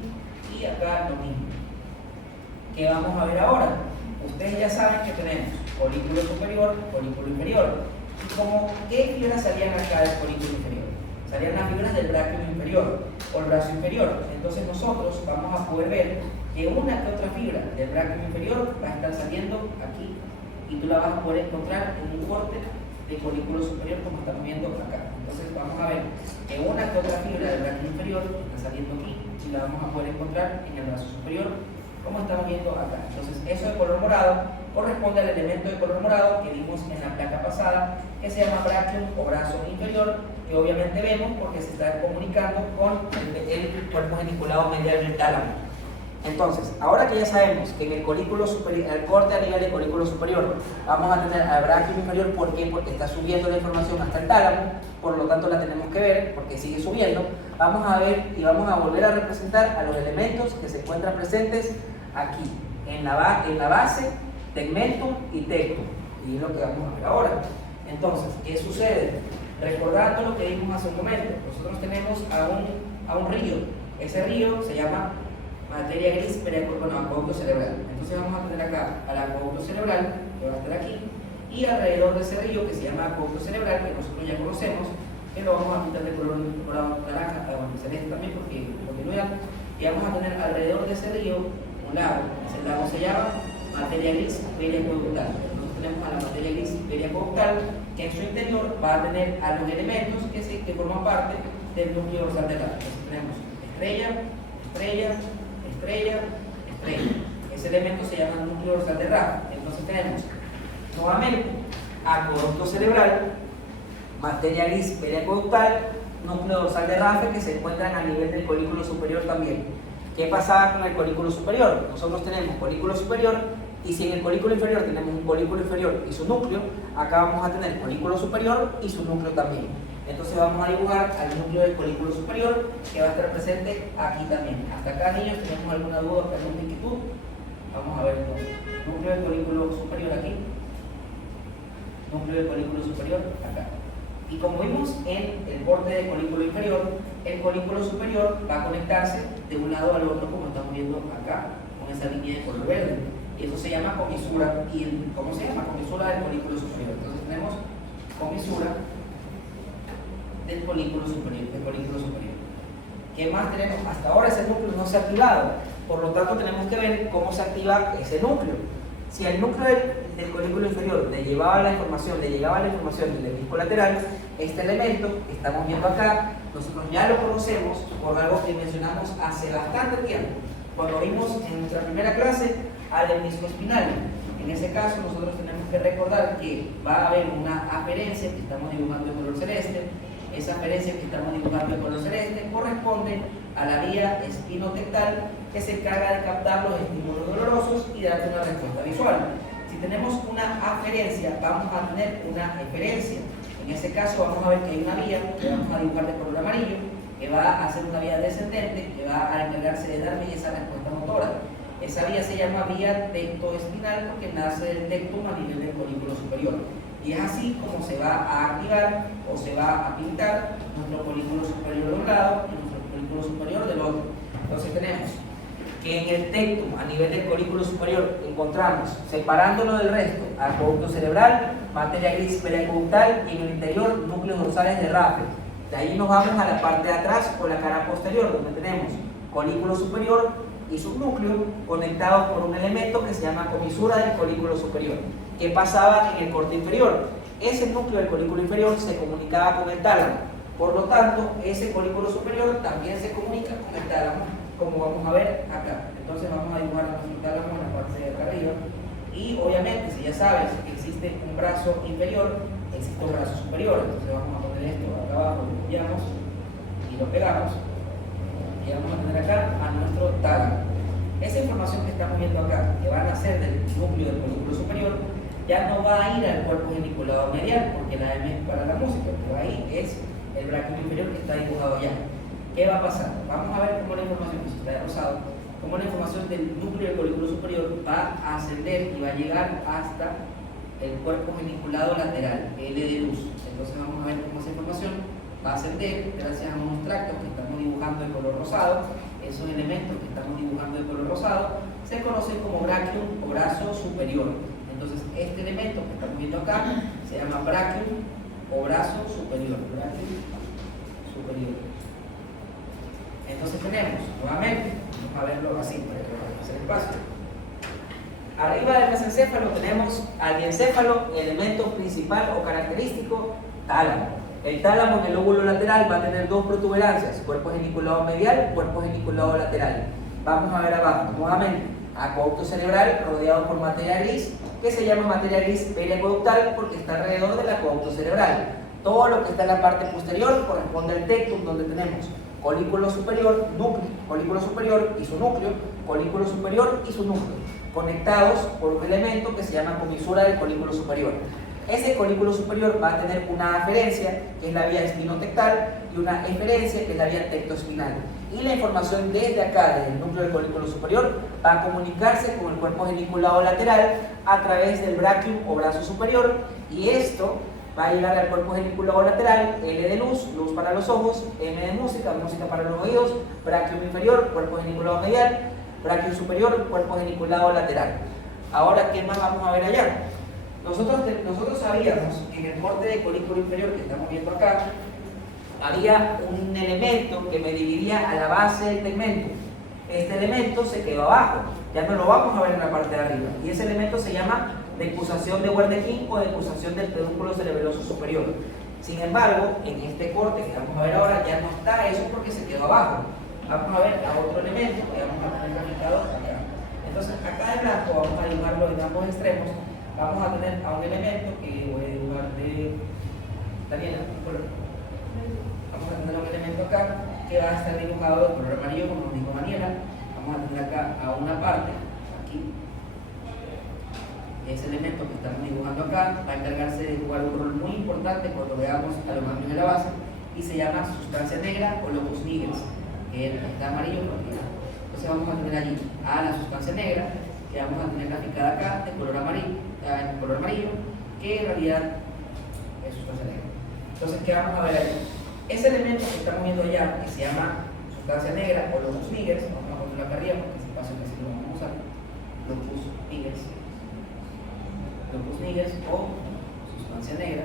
y acá lo mismo. ¿Qué vamos a ver ahora? Ustedes ya saben que tenemos colículo superior, colículo inferior. ¿Y como qué fibras salían acá del colículo inferior? Salían las fibras del brachium inferior o el brazo inferior. Entonces nosotros vamos a poder ver que una que otra fibra del brachium inferior va a estar saliendo aquí y tú la vas a poder encontrar en un corte de colículo superior como estamos viendo acá. Entonces vamos a ver que una que otra fibra del brachium inferior está saliendo aquí y la vamos a poder encontrar en el brazo superior como estamos viendo acá. Entonces eso de color morado corresponde al elemento de color morado que vimos en la placa pasada que se llama brachium o brazo inferior, que obviamente vemos porque se está comunicando con el cuerpo geniculado medial del tálamo. Entonces, ahora que ya sabemos que en el colículo superior, el corte a nivel del colículo superior, vamos a tener al brachium inferior. ¿Por qué? Porque está subiendo la información hasta el tálamo, por lo tanto la tenemos que ver porque sigue subiendo. Vamos a ver y vamos a volver a representar a los elementos que se encuentran presentes aquí, en la base, tegmentum y tectum. Y es lo que vamos a ver ahora. Entonces, ¿qué sucede? Recordando lo que vimos hace un momento, nosotros tenemos a un río. Ese río se llama materia gris acueducto cerebral. Entonces vamos a tener acá al acueducto cerebral, que va a estar aquí, y alrededor de ese río que se llama acueducto cerebral, que nosotros ya conocemos, que lo vamos a pintar de color naranja, celeste también, porque continúa, y vamos a tener alrededor de ese río un lago. Ese lago se llama materia gris periaqueductal. Nosotros tenemos a la materia gris periaqueductal, que en su interior va a tener a los elementos que forman parte del núcleo dorsal de Raffe. Entonces tenemos estrella, estrella, estrella, estrella. Ese elemento se llama el núcleo dorsal de Raffe. Entonces tenemos nuevamente acueducto cerebral, materia gris periaqueductal, núcleo dorsal de Raffe, que se encuentran a nivel del colículo superior también. ¿Qué pasa con el colículo superior? Nosotros tenemos colículo superior, y si en el colículo inferior tenemos un colículo inferior y su núcleo, acá vamos a tener colículo superior y su núcleo también. Entonces vamos a dibujar al núcleo del colículo superior, que va a estar presente aquí también. Hasta acá, niños, ¿tenemos alguna duda, alguna inquietud? Vamos a ver entonces. Núcleo del colículo superior aquí. Núcleo del colículo superior acá. Y como vimos en el borde del colículo inferior, el colículo superior va a conectarse de un lado al otro, como estamos viendo acá, con esa línea de color verde. Y eso se llama comisura. ¿Y cómo se llama? Comisura del colículo superior. Entonces tenemos comisura del colículo superior. ¿Qué más tenemos? Hasta ahora ese núcleo no se ha activado, por lo tanto tenemos que ver cómo se activa ese núcleo. Si al núcleo del colículo inferior le llegaba la información del hemisco lateral, este elemento que estamos viendo acá, nosotros ya lo conocemos por algo que mencionamos hace bastante tiempo, cuando vimos en nuestra primera clase al hemisco espinal. En ese caso nosotros tenemos que recordar que va a haber una aferencia que estamos dibujando en color celeste. Esa aferencia que estamos dibujando en color celeste corresponde a la vía espinotectal que se encarga de captar los estímulos dolorosos y darte una respuesta visual. Si tenemos una aferencia, vamos a tener una eferencia. En ese caso vamos a ver que hay una vía que vamos a dibujar de color amarillo, que va a ser una vía descendente, que va a encargarse de darme esa respuesta motora. Esa vía se llama vía tectoespinal porque nace del tectum a nivel del colículo superior. Y es así como se va a activar o se va a pintar nuestro colículo superior de un lado y nuestro colículo superior del otro. Entonces tenemos que en el tectum, a nivel del colículo superior, encontramos, separándolo del resto, acueducto cerebral, materia gris periacueductal y en el interior núcleos dorsales de Raffel. De ahí nos vamos a la parte de atrás o la cara posterior, donde tenemos colículo superior y subnúcleo conectados por un elemento que se llama comisura del colículo superior. ¿Qué pasaba en el corte inferior? Ese núcleo del colículo inferior se comunicaba con el tálamo. Por lo tanto, ese colículo superior también se comunica con el tálamo, como vamos a ver acá. Entonces vamos a dibujar nuestro tálamo en la parte de acá arriba. Y obviamente, si ya sabes que existe un brazo inferior, existe un brazo superior. Entonces vamos a poner esto acá abajo, lo copiamos y lo pegamos. Y vamos a tener acá a nuestro tálamo. Esa información que estamos viendo acá, que va a nacer del núcleo del colículo superior, ya no va a ir al cuerpo geniculado medial, porque la M es para la música, pero ahí es el braquio inferior que está dibujado allá. ¿Qué va a pasar? Vamos a ver cómo la información, que está de rosado, cómo la información del núcleo del colículo superior va a ascender y va a llegar hasta el cuerpo geniculado lateral, L de luz. Entonces vamos a ver cómo esa información va a ascender gracias a unos tractos que estamos dibujando de color rosado. Esos elementos que estamos dibujando de color rosado se conocen como brachium o brazo superior. Entonces, este elemento que estamos viendo acá se llama brachium o brazo superior. Brachium superior. Entonces tenemos, nuevamente, vamos a verlo así para hacer espacio. Arriba del mesencéfalo tenemos al diencéfalo, elemento principal o característico, tálamo. El tálamo en el lóbulo lateral va a tener dos protuberancias, cuerpo geniculado medial, cuerpo geniculado lateral. Vamos a ver abajo, nuevamente, acueducto cerebral rodeado por materia gris, que se llama materia gris periacueductal porque está alrededor del acueducto cerebral. Todo lo que está en la parte posterior corresponde al tectum, donde tenemos colículo superior, núcleo, colículo superior y su núcleo, colículo superior y su núcleo, conectados por un elemento que se llama comisura del colículo superior. Ese colículo superior va a tener una aferencia, que es la vía espinotectal, y una eferencia, que es la vía tectoespinal. Y la información desde acá, desde el núcleo del colículo superior, va a comunicarse con el cuerpo geniculado lateral a través del brachium o brazo superior, y esto va a llegar al cuerpo geniculado lateral, L de luz, luz para los ojos, M de música, música para los oídos, brachium inferior, cuerpo geniculado medial, brachium superior, cuerpo geniculado lateral. Ahora, ¿qué más vamos a ver allá? Nosotros sabíamos que en el corte de colículo inferior que estamos viendo acá, había un elemento que me dividía a la base del tegmento. Este elemento se quedó abajo, ya no lo vamos a ver en la parte de arriba, y ese elemento se llama decusación de Wernicke o decusación del pedúnculo cerebeloso superior. Sin embargo, en este corte que vamos a ver ahora ya no está eso porque se quedó abajo. Vamos a ver a otro elemento que vamos a tener graficado acá. Entonces acá de blanco vamos a dibujarlo en ambos extremos. Vamos a tener a un elemento que voy a dibujar de Daniela, vamos a tener un elemento acá que va a estar dibujado de color amarillo, como nos dijo Daniela. Vamos a tener acá a una parte, aquí. Ese elemento que estamos dibujando acá va a encargarse de jugar un rol muy importante cuando veamos a los cambios de la base, y se llama sustancia negra o locus nigrus, que está amarillo por aquí. Entonces vamos a tener allí a la sustancia negra, que vamos a tener graficada acá de color amarillo, que en realidad es sustancia negra. Entonces, ¿qué vamos a ver ahí? Ese elemento que estamos viendo allá, que se llama sustancia negra o locus niggers, vamos a ponerlo acá arriba porque es el espacio que sí lo vamos a usar, locus niggers o sustancia negra.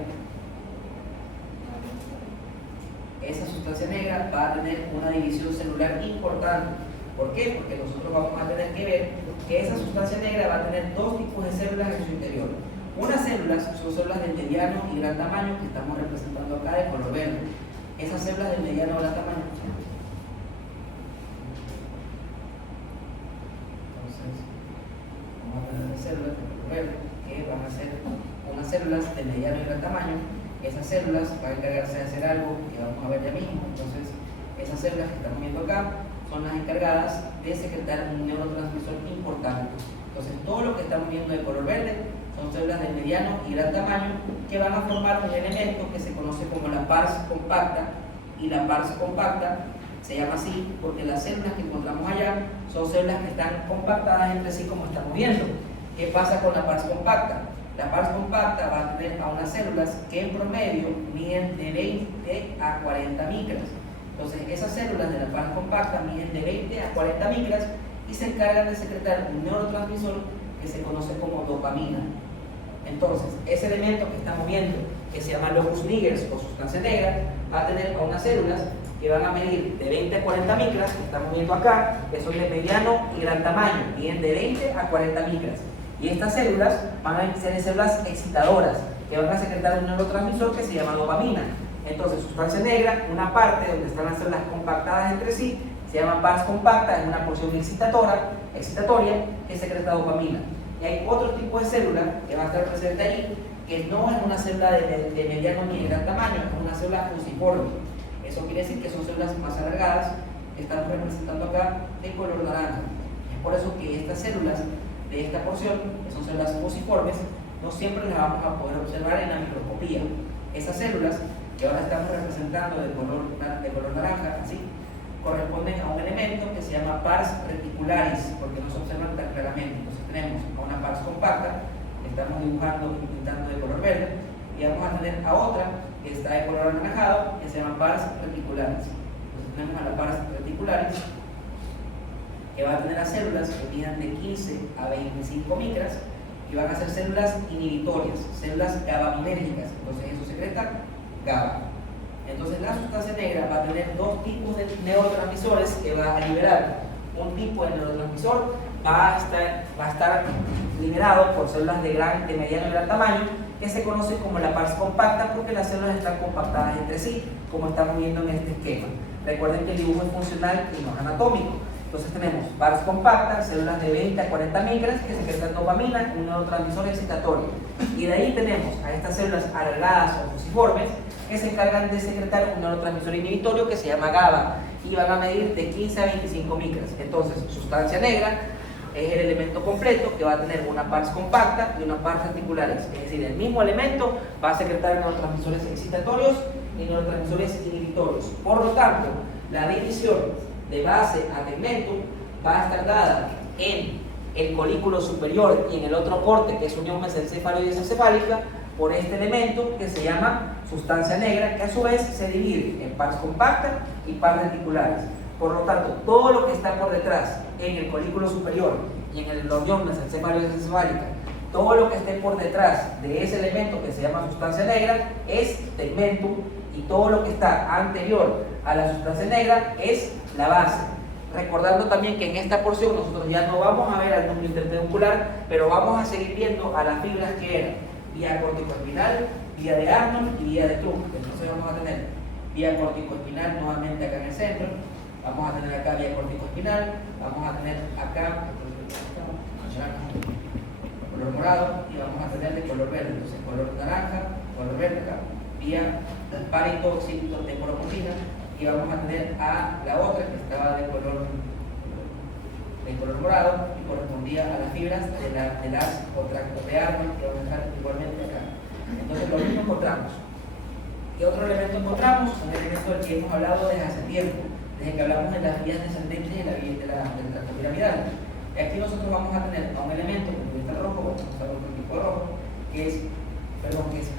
Esa sustancia negra va a tener una división celular importante. ¿Por qué? Porque nosotros vamos a tener que ver que esa sustancia negra va a tener dos tipos de células en su interior. Unas células son células de mediano y gran tamaño que estamos representando acá de color verde. Esas células de mediano o gran tamaño. Entonces, vamos a tener células de color verde que van a ser unas células de mediano y gran tamaño. Esas células van a encargarse de hacer algo que vamos a ver ya mismo. Entonces, esas células que estamos viendo acá son las encargadas de secretar un neurotransmisor importante. Entonces, todo lo que estamos viendo de color verde son células de mediano y gran tamaño que van a formar un elemento que se conoce como la pars compacta. Y la pars compacta se llama así porque las células que encontramos allá son células que están compactadas entre sí, como estamos viendo. ¿Qué pasa con la pars compacta? La pars compacta va a tener a unas células que en promedio miden de 20 a 40 micras. Entonces, esas células de la pars compacta miden de 20 a 40 micras y se encargan de secretar un neurotransmisor que se conoce como dopamina. Entonces, ese elemento que estamos viendo, que se llama locus niggers o sustancia negra, va a tener a unas células que van a medir de 20 a 40 micras, que estamos viendo acá, que son de mediano y gran tamaño, miden de 20 a 40 micras. Y estas células van a ser células excitadoras, que van a secretar un neurotransmisor que se llama dopamina. Entonces, sustancia negra, una parte donde están las células compactadas entre sí, se llama pars compacta, es una porción excitatoria que secreta dopamina. Y hay otro tipo de célula que va a estar presente ahí, que no es una célula de mediano ni de gran tamaño, es una célula fusiforme. Eso quiere decir que son células más alargadas, que estamos representando acá de color naranja. Es por eso que estas células de esta porción, que son células fusiformes, no siempre las vamos a poder observar en la microscopía. Esas células que ahora estamos representando de color naranja, así, corresponden a un elemento que se llama pars reticularis, porque no se observan tan claramente. Entonces tenemos a una pars compacta, que estamos dibujando y pintando de color verde, y vamos a tener a otra que está de color anaranjado, que se llama pars reticularis. Entonces tenemos a la pars reticularis, que va a tener a células que midan de 15 a 25 micras, y van a ser células inhibitorias, células GABAminérgicas. Entonces eso secreta GABA. Entonces la sustancia negra va a tener dos tipos de neurotransmisores que va a liberar. Un tipo de neurotransmisor va a estar liberado por células de mediano y gran tamaño, que se conoce como la pars compacta, porque las células están compactadas entre sí, como estamos viendo en este esquema. Recuerden que el dibujo es funcional y no es anatómico. Entonces tenemos pars compacta, células de 20 a 40 micras que secretan dopamina, un neurotransmisor excitatorio. Y de ahí tenemos a estas células alargadas o fusiformes que se encargan de secretar un neurotransmisor inhibitorio que se llama GABA y van a medir de 15 a 25 micras. Entonces, sustancia negra es el elemento completo que va a tener una pars compacta y una pars reticulares. Es decir, el mismo elemento va a secretar neurotransmisores excitatorios y neurotransmisores inhibitorios. Por lo tanto, la división de base a tegmentum va a estar dada en el colículo superior y en el otro corte, que es unión mesencéfalo y desencefálica, por este elemento que se llama sustancia negra, que a su vez se divide en pars compacta y pars reticulares. Por lo tanto, todo lo que está por detrás en el colículo superior y en el unión mesencéfalo y desencefálica, todo lo que esté por detrás de ese elemento que se llama sustancia negra es tegmentum, y todo lo que está anterior a la sustancia negra es la base. Recordando también que en esta porción nosotros ya no vamos a ver al núcleo interpeduncular, pero vamos a seguir viendo a las fibras que eran vía corticoespinal, vía de Arnold y vía de Trump. Entonces vamos a tener vía corticoespinal nuevamente acá en el centro, vamos a tener acá vía corticoespinal, vamos a tener acá color morado y vamos a tener de color verde. Entonces color naranja, color verde acá, vía paritoxilitotecoroponina, y vamos a tener a la otra que estaba de color morado y correspondía a las fibras de las contractos de Arnold, que vamos a estar igualmente acá. Entonces lo mismo encontramos. ¿Qué otro elemento encontramos? Un elemento del que hemos hablado desde hace tiempo, desde que hablamos de las vías descendentes y del tracto piramidal. Aquí nosotros vamos a tener a un elemento que está rojo, vamos a usar otro tipo de rojo, que es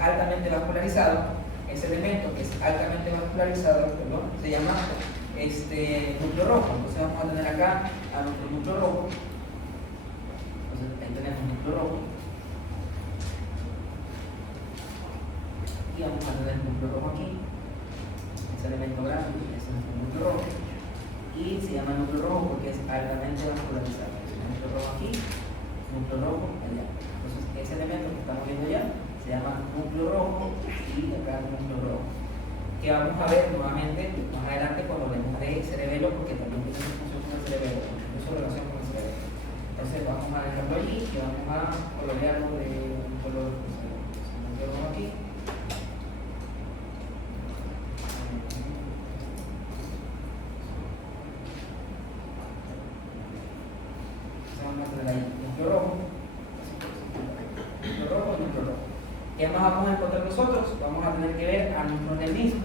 altamente vascularizado. ese elemento que es altamente vascularizado, perdón, se llama núcleo rojo. Entonces vamos a tener acá a nuestro núcleo rojo. Entonces ahí tenemos núcleo rojo. Y vamos a tener el núcleo rojo aquí. Ese elemento grande es nuestro núcleo rojo. Y se llama núcleo rojo porque es altamente vascularizado. Núcleo rojo aquí, núcleo rojo allá. Entonces ese elemento que estamos viendo allá se llama núcleo rojo y acá núcleo rojo, que vamos a ver nuevamente más adelante cuando hablemos de cerebelo, porque también tiene función con el cerebelo, tiene su relación con el cerebelo. Entonces vamos a dejarlo allí y vamos a colorearlo de un color, núcleo rojo aquí. Vamos a tener ahí núcleo rojo, núcleo rojo y núcleo rojo. ¿Qué más vamos a encontrar nosotros? Vamos a tener que ver a nuestro neurnisco.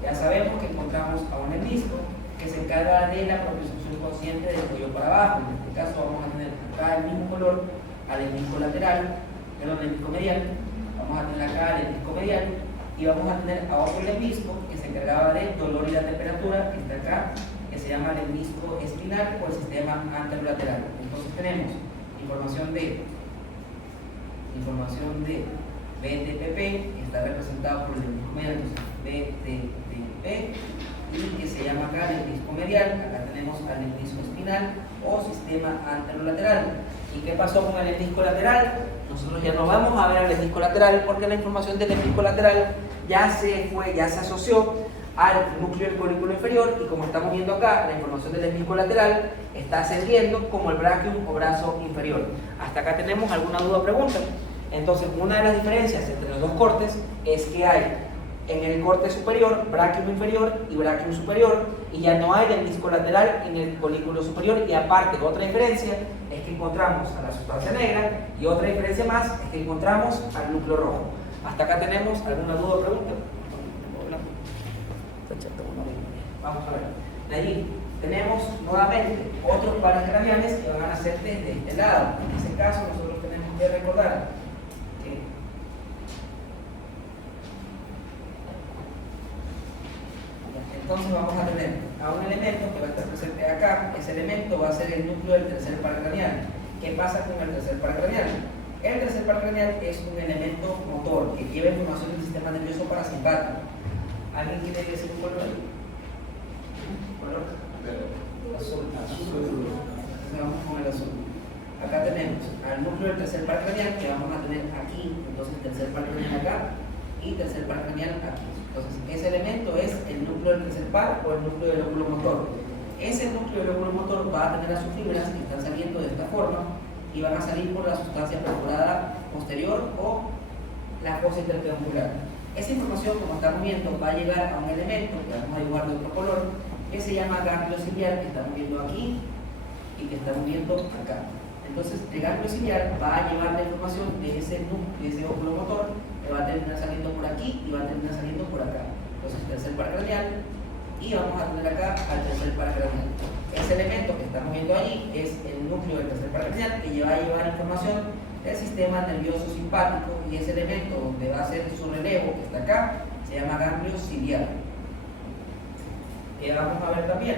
Ya sabemos que encontramos a un neurnisco que se encarga de la propulsión consciente del cuello para abajo. En este caso vamos a tener acá el mismo color al neurnisco lateral, perdón, el neurnisco medial. Vamos a tener acá el neurnisco medial y vamos a tener a otro neurnisco que se encargaba del dolor y la temperatura, que está acá, que se llama neurnisco espinal o el sistema anterolateral. Entonces tenemos información de BTPP, que está representado por el neurnisco medial, BTPP, y que se llama acá el neurnisco medial. Acá tenemos al neurnisco espinal o sistema anterolateral. ¿Y qué pasó con el neurnisco lateral? Nosotros ya no vamos a ver el neurnisco lateral porque la información del neurnisco lateral ya se asoció al núcleo del colículo inferior, y como estamos viendo acá, la información del neurnisco lateral está ascendiendo como el brachium o brazo inferior. ¿Hasta acá tenemos alguna duda o pregunta? Entonces, una de las diferencias entre los dos cortes es que hay en el corte superior brachium inferior y brachium superior, y ya no hay neurnisco lateral en el colículo superior. Y aparte, otra diferencia es que encontramos a la sustancia negra, y otra diferencia más es que encontramos al núcleo rojo. ¿Hasta acá tenemos alguna duda o pregunta? Vamos a ver. De allí tenemos nuevamente otros pares craneales que van a ser desde este lado. En este caso nosotros tenemos que recordar que entonces vamos a tener a un elemento que va a estar presente acá. Ese elemento va a ser el núcleo del tercer par craneal. ¿Qué pasa con el tercer par craneal? El tercer par craneal es un elemento motor que lleva información del sistema nervioso parasimpático. ¿Alguien quiere decir un color ahí? ¿Color? Azul. Entonces vamos con el azul. Acá tenemos al núcleo del tercer par craneal, que vamos a tener aquí. Entonces tercer par craneal acá y tercer par craneal aquí. Entonces ese elemento es el núcleo del tercer par o el núcleo del lóbulo motor. Ese núcleo del lóbulo motor va a tener las sus fibras que están saliendo de esta forma y van a salir por la sustancia perforada posterior o la fosa interpedunculaar. Esa información, como estamos viendo, va a llegar a un elemento que vamos a dibujar de otro color, que se llama ganglio ciliar, que estamos viendo aquí y que estamos viendo acá. Entonces el ganglio ciliar va a llevar la información de ese óvulo motor, que va a terminar saliendo por aquí y va a terminar saliendo por acá. Entonces tercer par craneal, y vamos a tener acá al tercer par craneal. Ese elemento que estamos viendo allí es el núcleo del tercer par craneal, que va a llevar información del sistema nervioso simpático, y ese elemento donde va a ser su relevo, que está acá, se llama ganglio ciliar. Que vamos a ver también.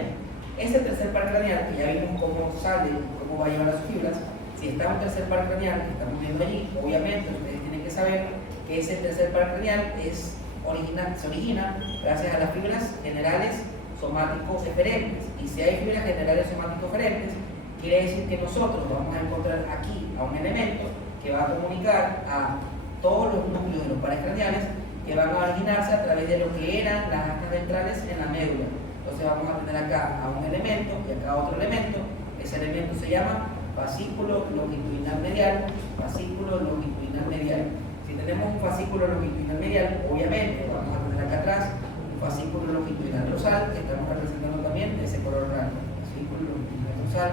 Ese tercer par craneal, que ya vimos cómo sale, cómo va a llevar las fibras. Si está un tercer par craneal que estamos viendo allí, obviamente ustedes tienen que saber que ese tercer par craneal se origina gracias a las fibras generales somáticos eferentes. Y si hay fibras generales somáticos eferentes, quiere decir que nosotros vamos a encontrar aquí a un elemento que va a comunicar a todos los núcleos de los pares craneales, que van a originarse a través de lo que eran las astas ventrales en la médula. Entonces vamos a tener acá a un elemento y acá otro elemento. Ese elemento se llama fascículo longitudinal medial. Fascículo longitudinal medial. Si tenemos un fascículo longitudinal medial, obviamente vamos a tener acá atrás un fascículo longitudinal dorsal, que estamos representando también de ese color blanco. Fascículo longitudinal dorsal,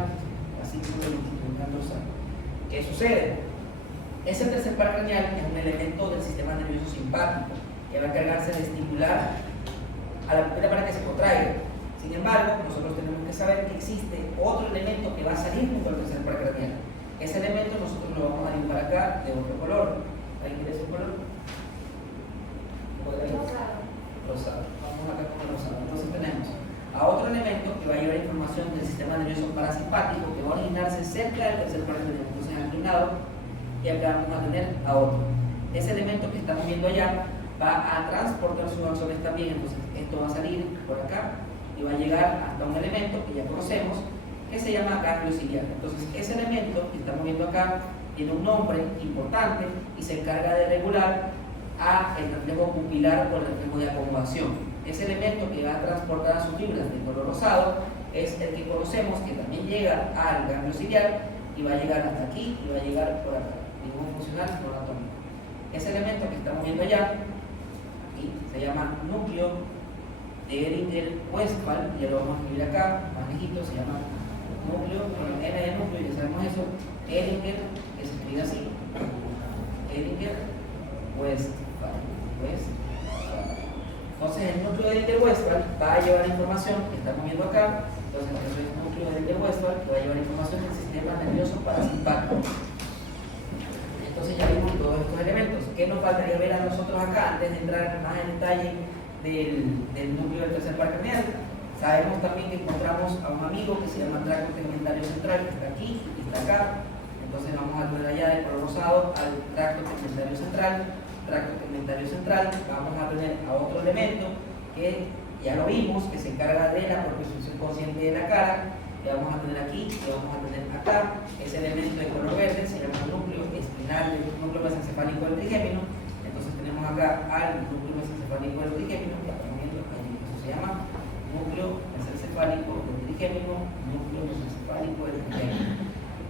fascículo longitudinal dorsal. ¿Qué sucede? Ese tercer par craneal es un elemento del sistema nervioso simpático que va a encargarse de estimular a la pupila para que se contraiga. Sin embargo, nosotros tenemos que saber que existe otro elemento que va a salir junto al tercer par craneal. Ese elemento nosotros lo vamos a dibujar acá de otro color. ¿Alguien quiere ese color? Rosado. rosado. Vamos acá con el rosado. Entonces tenemos a otro elemento que va a llevar información del sistema nervioso parasimpático que va a originarse cerca del tercer par cranial. Entonces aquí a un lado y acá vamos a tener a otro. Ese elemento que estamos viendo allá va a transportar sus axones también. Entonces esto va a salir por acá y va a llegar hasta un elemento que ya conocemos que se llama ganglio ciliar. Entonces ese elemento que estamos viendo acá tiene un nombre importante y se encarga de regular el reflejo pupilar o el reflejo de acomodación. Ese elemento que va a transportar a sus fibras de color rosado es el que conocemos que también llega al ganglio ciliar y va a llegar hasta aquí y va a llegar por acá. Ningún funcional no anatómico. Ese elemento que estamos viendo allá y se llama núcleo de Ehringer-Westphal, ya lo vamos a escribir acá, más lejito, se llama núcleo, con el N de núcleo, ya sabemos eso, Ehringer, que se escribe así, Ehringer-Westphal. Entonces el núcleo de Ehringer-Westphal va a llevar información que estamos viendo acá. Entonces eso es el núcleo de Ehringer-Westphal que va a llevar información del sistema nervioso parasimpático. Entonces ya vimos todos estos elementos. ¿Qué nos faltaría ver a nosotros acá antes de entrar más en detalle del núcleo del tercer par craneal? Sabemos también que encontramos a un amigo que se llama tracto tegmentario central, que está aquí y está acá. Entonces vamos a ver allá de color rosado al tracto tegmentario central. Vamos a tener a otro elemento que ya lo vimos, que se encarga de la propulsión consciente de la cara, que vamos a tener aquí, que vamos a tener acá. Ese elemento de color verde se llama núcleo espinal del núcleo mesencefálico del trigémino. Entonces tenemos acá al núcleo mesencefálico del trigémino, que estamos viendo allí. Eso se llama núcleo mesencefálico del trigémino, núcleo mesencefálico del trigémino.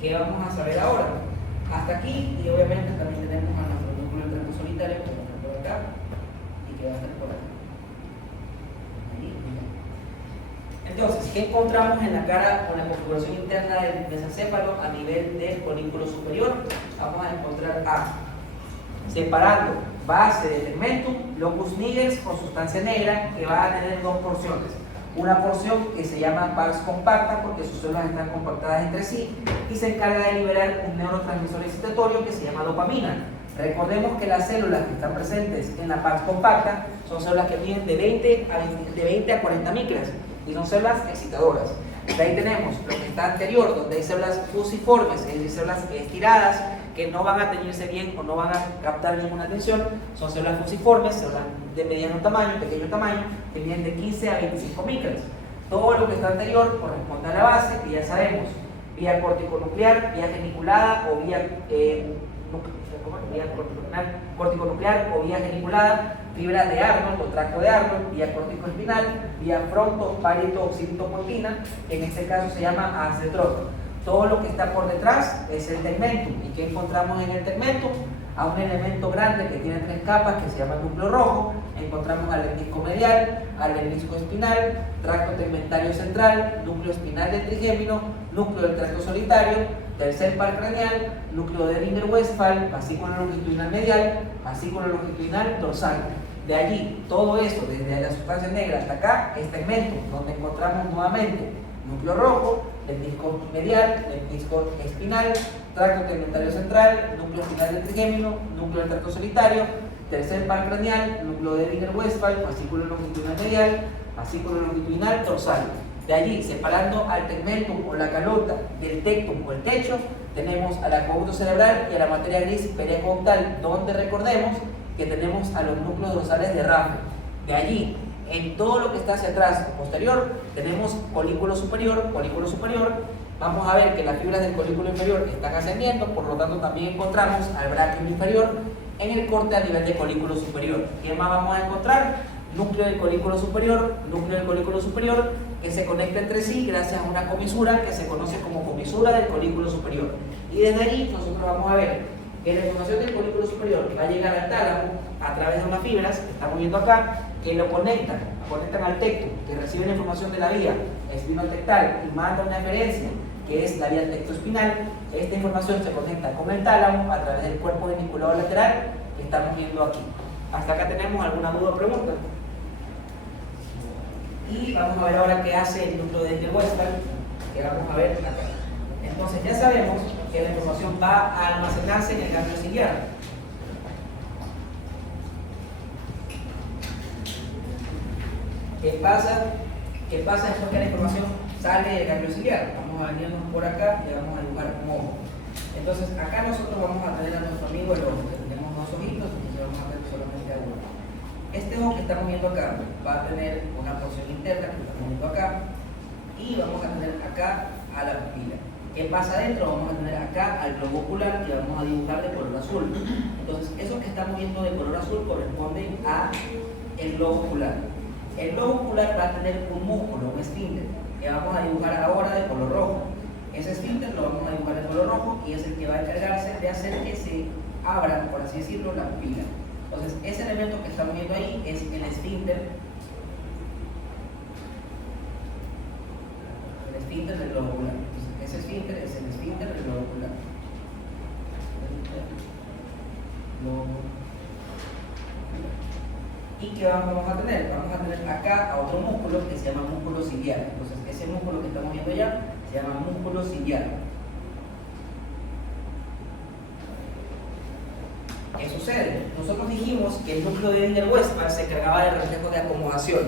¿Qué vamos a saber ahora? Hasta aquí, y obviamente también tenemos a nuestro núcleo del tracto solitario, que va a estar por acá y que va a estar por acá. Entonces, ¿qué encontramos en la cara con la configuración interna del mesencéfalo a nivel del colículo superior? Vamos a encontrar separando base del tegmentum, locus niger con sustancia negra, que va a tener dos porciones. Una porción que se llama pars compacta porque sus células están compactadas entre sí y se encarga de liberar un neurotransmisor excitatorio que se llama dopamina. Recordemos que las células que están presentes en la pars compacta son células que miden de 20 a 40 micras y son células excitadoras. De ahí tenemos lo que está anterior, donde hay células fusiformes, es decir, células estiradas que no van a teñirse bien o no van a captar ninguna atención. Son células fusiformes, células de mediano tamaño, pequeño tamaño, que miden de 15 a 25 micras. Todo lo que está anterior corresponde a la base, que ya sabemos, vía corticonuclear, vía geniculada o vía corticonuclear o vía geniculada, fibra de Arnold o tracto de Arnold, vía corticoespinal, vía fronto-parieto-oxiditopoetina, que en este caso se llama acetroto. Todo lo que está por detrás es el tegmentum. ¿Y qué encontramos en el tegmentum? A un elemento grande que tiene tres capas que se llama núcleo rojo. Encontramos al lemnisco medial, al lemnisco espinal, tracto tegmentario central, núcleo espinal del trigémino, núcleo del tracto solitario, tercer par craneal, núcleo de Ehringer-Westphal, fascículo longitudinal medial, fascículo longitudinal dorsal. De allí, todo eso, desde la sustancia negra hasta acá, es tegmentum, donde encontramos nuevamente núcleo rojo, lemnisco medial, lemnisco espinal, tracto tegmentario central, núcleo espinal del trigémino, núcleo del tracto solitario, tercer par craneal, núcleo de Ehringer-Westphal, fascículo longitudinal medial, fascículo longitudinal dorsal. De allí, separando al tegmentum o la calota del tectum o el techo, tenemos al acueducto cerebral y a la materia gris periacueductal, donde recordemos que tenemos a los núcleos dorsales de Raffel. De allí, en todo lo que está hacia atrás o posterior, tenemos colículo superior. Vamos a ver que las fibras del colículo inferior están ascendiendo, por lo tanto también encontramos al braquium inferior en el corte a nivel de colículo superior. ¿Qué más vamos a encontrar? Núcleo del colículo superior, que se conecta entre sí gracias a una comisura que se conoce como comisura del colículo superior. Y desde allí nosotros vamos a ver que la información del colículo superior va a llegar al tálamo a través de unas fibras que estamos viendo acá, que lo conectan al tectum, que recibe la información de la vía espinotectal y manda una eferencia, que es la vía tectoespinal. Esta información se conecta con el tálamo a través del cuerpo geniculado lateral que estamos viendo aquí. ¿Hasta acá tenemos alguna duda o pregunta? Y vamos a ver ahora qué hace el núcleo de Ehringer-Westphal, que vamos a ver acá. Entonces ya sabemos que la información va a almacenarse en el ganglio ciliar. ¿Qué pasa? ¿Qué pasa después que la información sale del ganglio ciliar? Vamos a venirnos por acá y vamos a dibujar un ojo. Entonces, acá nosotros vamos a tener a nuestro amigo el ojo, que tenemos dos ojitos, entonces vamos a tener solamente a uno. Este ojo que estamos viendo acá va a tener una porción interna que estamos viendo acá, y vamos a tener acá a la pupila. ¿Qué pasa adentro? Vamos a tener acá al globo ocular que vamos a dibujar de color azul. Entonces, eso que estamos viendo de color azul corresponde a el globo ocular. El globo ocular va a tener un músculo, un esfínter, que vamos a dibujar ahora de color rojo. Ese esfínter lo vamos a dibujar de color rojo y es el que va a encargarse de hacer que se abra, por así decirlo, la pupila. Entonces, ese elemento que estamos viendo ahí es el esfínter. El esfínter del globo ocular. Entonces, ese esfínter es el esfínter del globo ocular. ¿Y qué vamos a tener? Vamos a tener acá a otro músculo que se llama músculo ciliar. Entonces, ese músculo que estamos viendo ya se llama músculo ciliar. ¿Qué sucede? Nosotros dijimos que el núcleo de Edinger-Westphal se encargaba del reflejo de acomodación.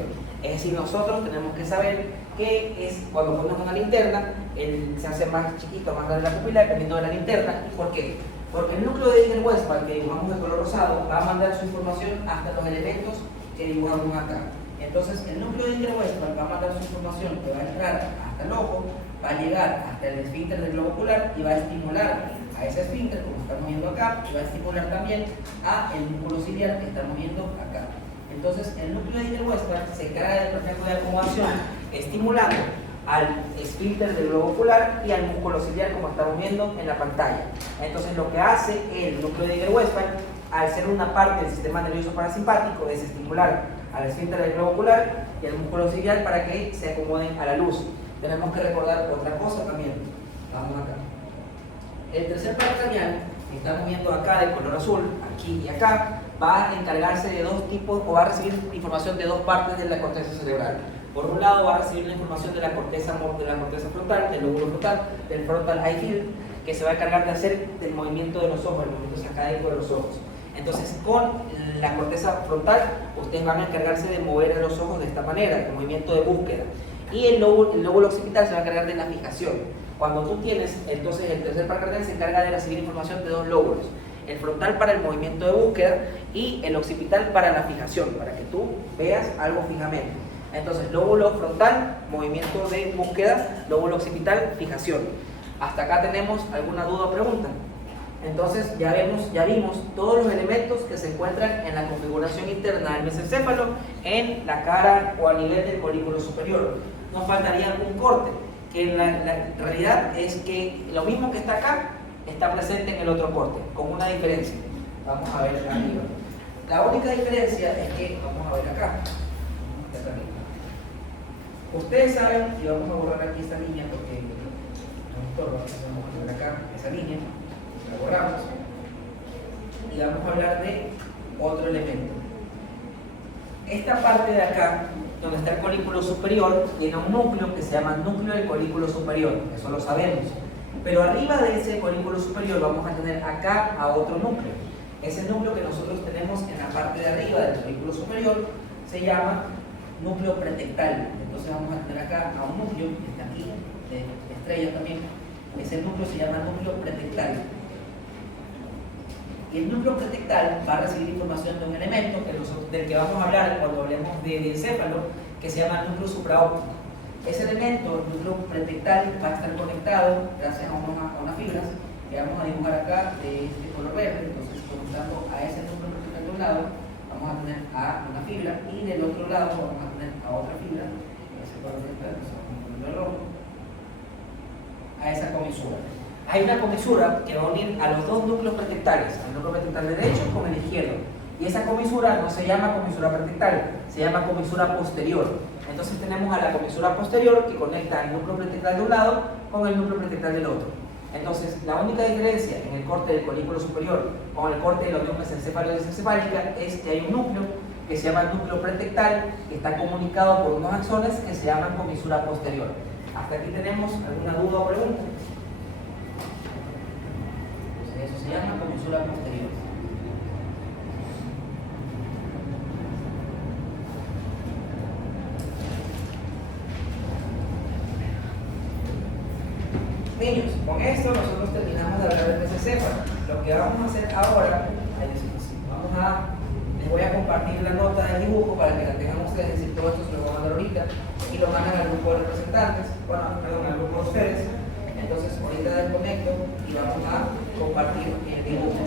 Es decir, nosotros tenemos que saber que es cuando ponemos una linterna, se hace más chiquito, más grande la pupila, dependiendo de la linterna. ¿Y por qué? Porque el núcleo de Edinger-Westphal que dibujamos de color rosado va a mandar su información hasta los elementos que dibujamos acá. Entonces, el núcleo de Edinger-Westphal va a mandar su información que va a entrar hasta el ojo, va a llegar hasta el esfínter del globo ocular y va a estimular a ese esfínter, como estamos viendo acá, y va a estimular también a el músculo ciliar que estamos viendo acá. Entonces, el núcleo de Edinger-Westphal se encarga del reflejo de acomodación, estimulando al esfínter del globo ocular y al músculo ciliar, como estamos viendo en la pantalla. Entonces, lo que hace el núcleo de Edinger-Westphal, al ser una parte del sistema nervioso parasimpático, es estimular al esfínter del globo ocular y al músculo ciliar para que se acomoden a la luz. Tenemos que recordar otra cosa también. Vamos acá. El tercer par craneal, que estamos viendo acá de color azul, aquí y acá, va a encargarse de dos tipos, o va a recibir información de dos partes de la corteza cerebral. Por un lado va a recibir la información de la corteza frontal, del lóbulo frontal, del frontal eye field, que se va a encargar de hacer del movimiento de los ojos, el movimiento sacádico de los ojos. Entonces, con la corteza frontal, ustedes van a encargarse de mover a los ojos de esta manera, el movimiento de búsqueda. Y el lóbulo occipital se va a encargar de la fijación. Cuando tú tienes, entonces el tercer par craneal se encarga de recibir información de dos lóbulos. El frontal para el movimiento de búsqueda y el occipital para la fijación, para que tú veas algo fijamente. Entonces, lóbulo frontal, movimiento de búsqueda, lóbulo occipital, fijación. ¿Hasta acá tenemos alguna duda o pregunta? Entonces, ya vimos todos los elementos que se encuentran en la configuración interna del mesencéfalo en la cara o a nivel del colículo superior. Nos faltaría un corte, que la realidad es que lo mismo que está acá está presente en el otro corte, con una diferencia. Vamos a ver arriba. La única diferencia es que, vamos a ver acá. Ustedes saben, y vamos a borrar aquí esta línea porque no estorba, vamos a poner acá esa línea, la borramos, y vamos a hablar de otro elemento. Esta parte de acá, donde está el colículo superior, tiene un núcleo que se llama núcleo del colículo superior, eso lo sabemos. Pero arriba de ese colículo superior vamos a tener acá a otro núcleo. Ese núcleo que nosotros tenemos en la parte de arriba del colículo superior se llama núcleo pretectal. Entonces vamos a tener acá a un núcleo que está aquí, de estrella también. Ese núcleo se llama núcleo pretectal. Y el núcleo pretectal va a recibir información de un elemento del que vamos a hablar cuando hablemos de encéfalo, que se llama núcleo supraóptico. Ese elemento, el núcleo pretectal, va a estar conectado gracias a unas fibras que vamos a dibujar acá de este color verde. Entonces, conectando a ese núcleo pretectal de un lado, vamos a tener a una fibra, y del otro lado vamos a tener a otra fibra, ese color verde, a esa comisura. Hay una comisura que va a unir a los dos núcleos pretectales, el núcleo pretectal derecho con el izquierdo. Y esa comisura no se llama comisura pretectal, se llama comisura posterior. Entonces tenemos a la comisura posterior que conecta el núcleo pretectal de un lado con el núcleo pretectal del otro. Entonces, la única diferencia en el corte del colículo superior con el corte de la unión mesencéfalo-desencefálica es que hay un núcleo que se llama el núcleo pretectal, que está comunicado por unos axones que se llaman comisura posterior. ¿Hasta aquí tenemos alguna duda o pregunta? Entonces, eso se llama comisura posterior. Niños, con esto nosotros terminamos de hablar del mesencéfalo. Lo que vamos a hacer ahora, les voy a compartir la nota del dibujo para que la tengan ustedes, es decir, todo esto se lo voy a mandar ahorita y lo mandan al grupo de representantes, bueno, perdón, al grupo de ustedes. Entonces ahorita desconecto y vamos a compartir el dibujo.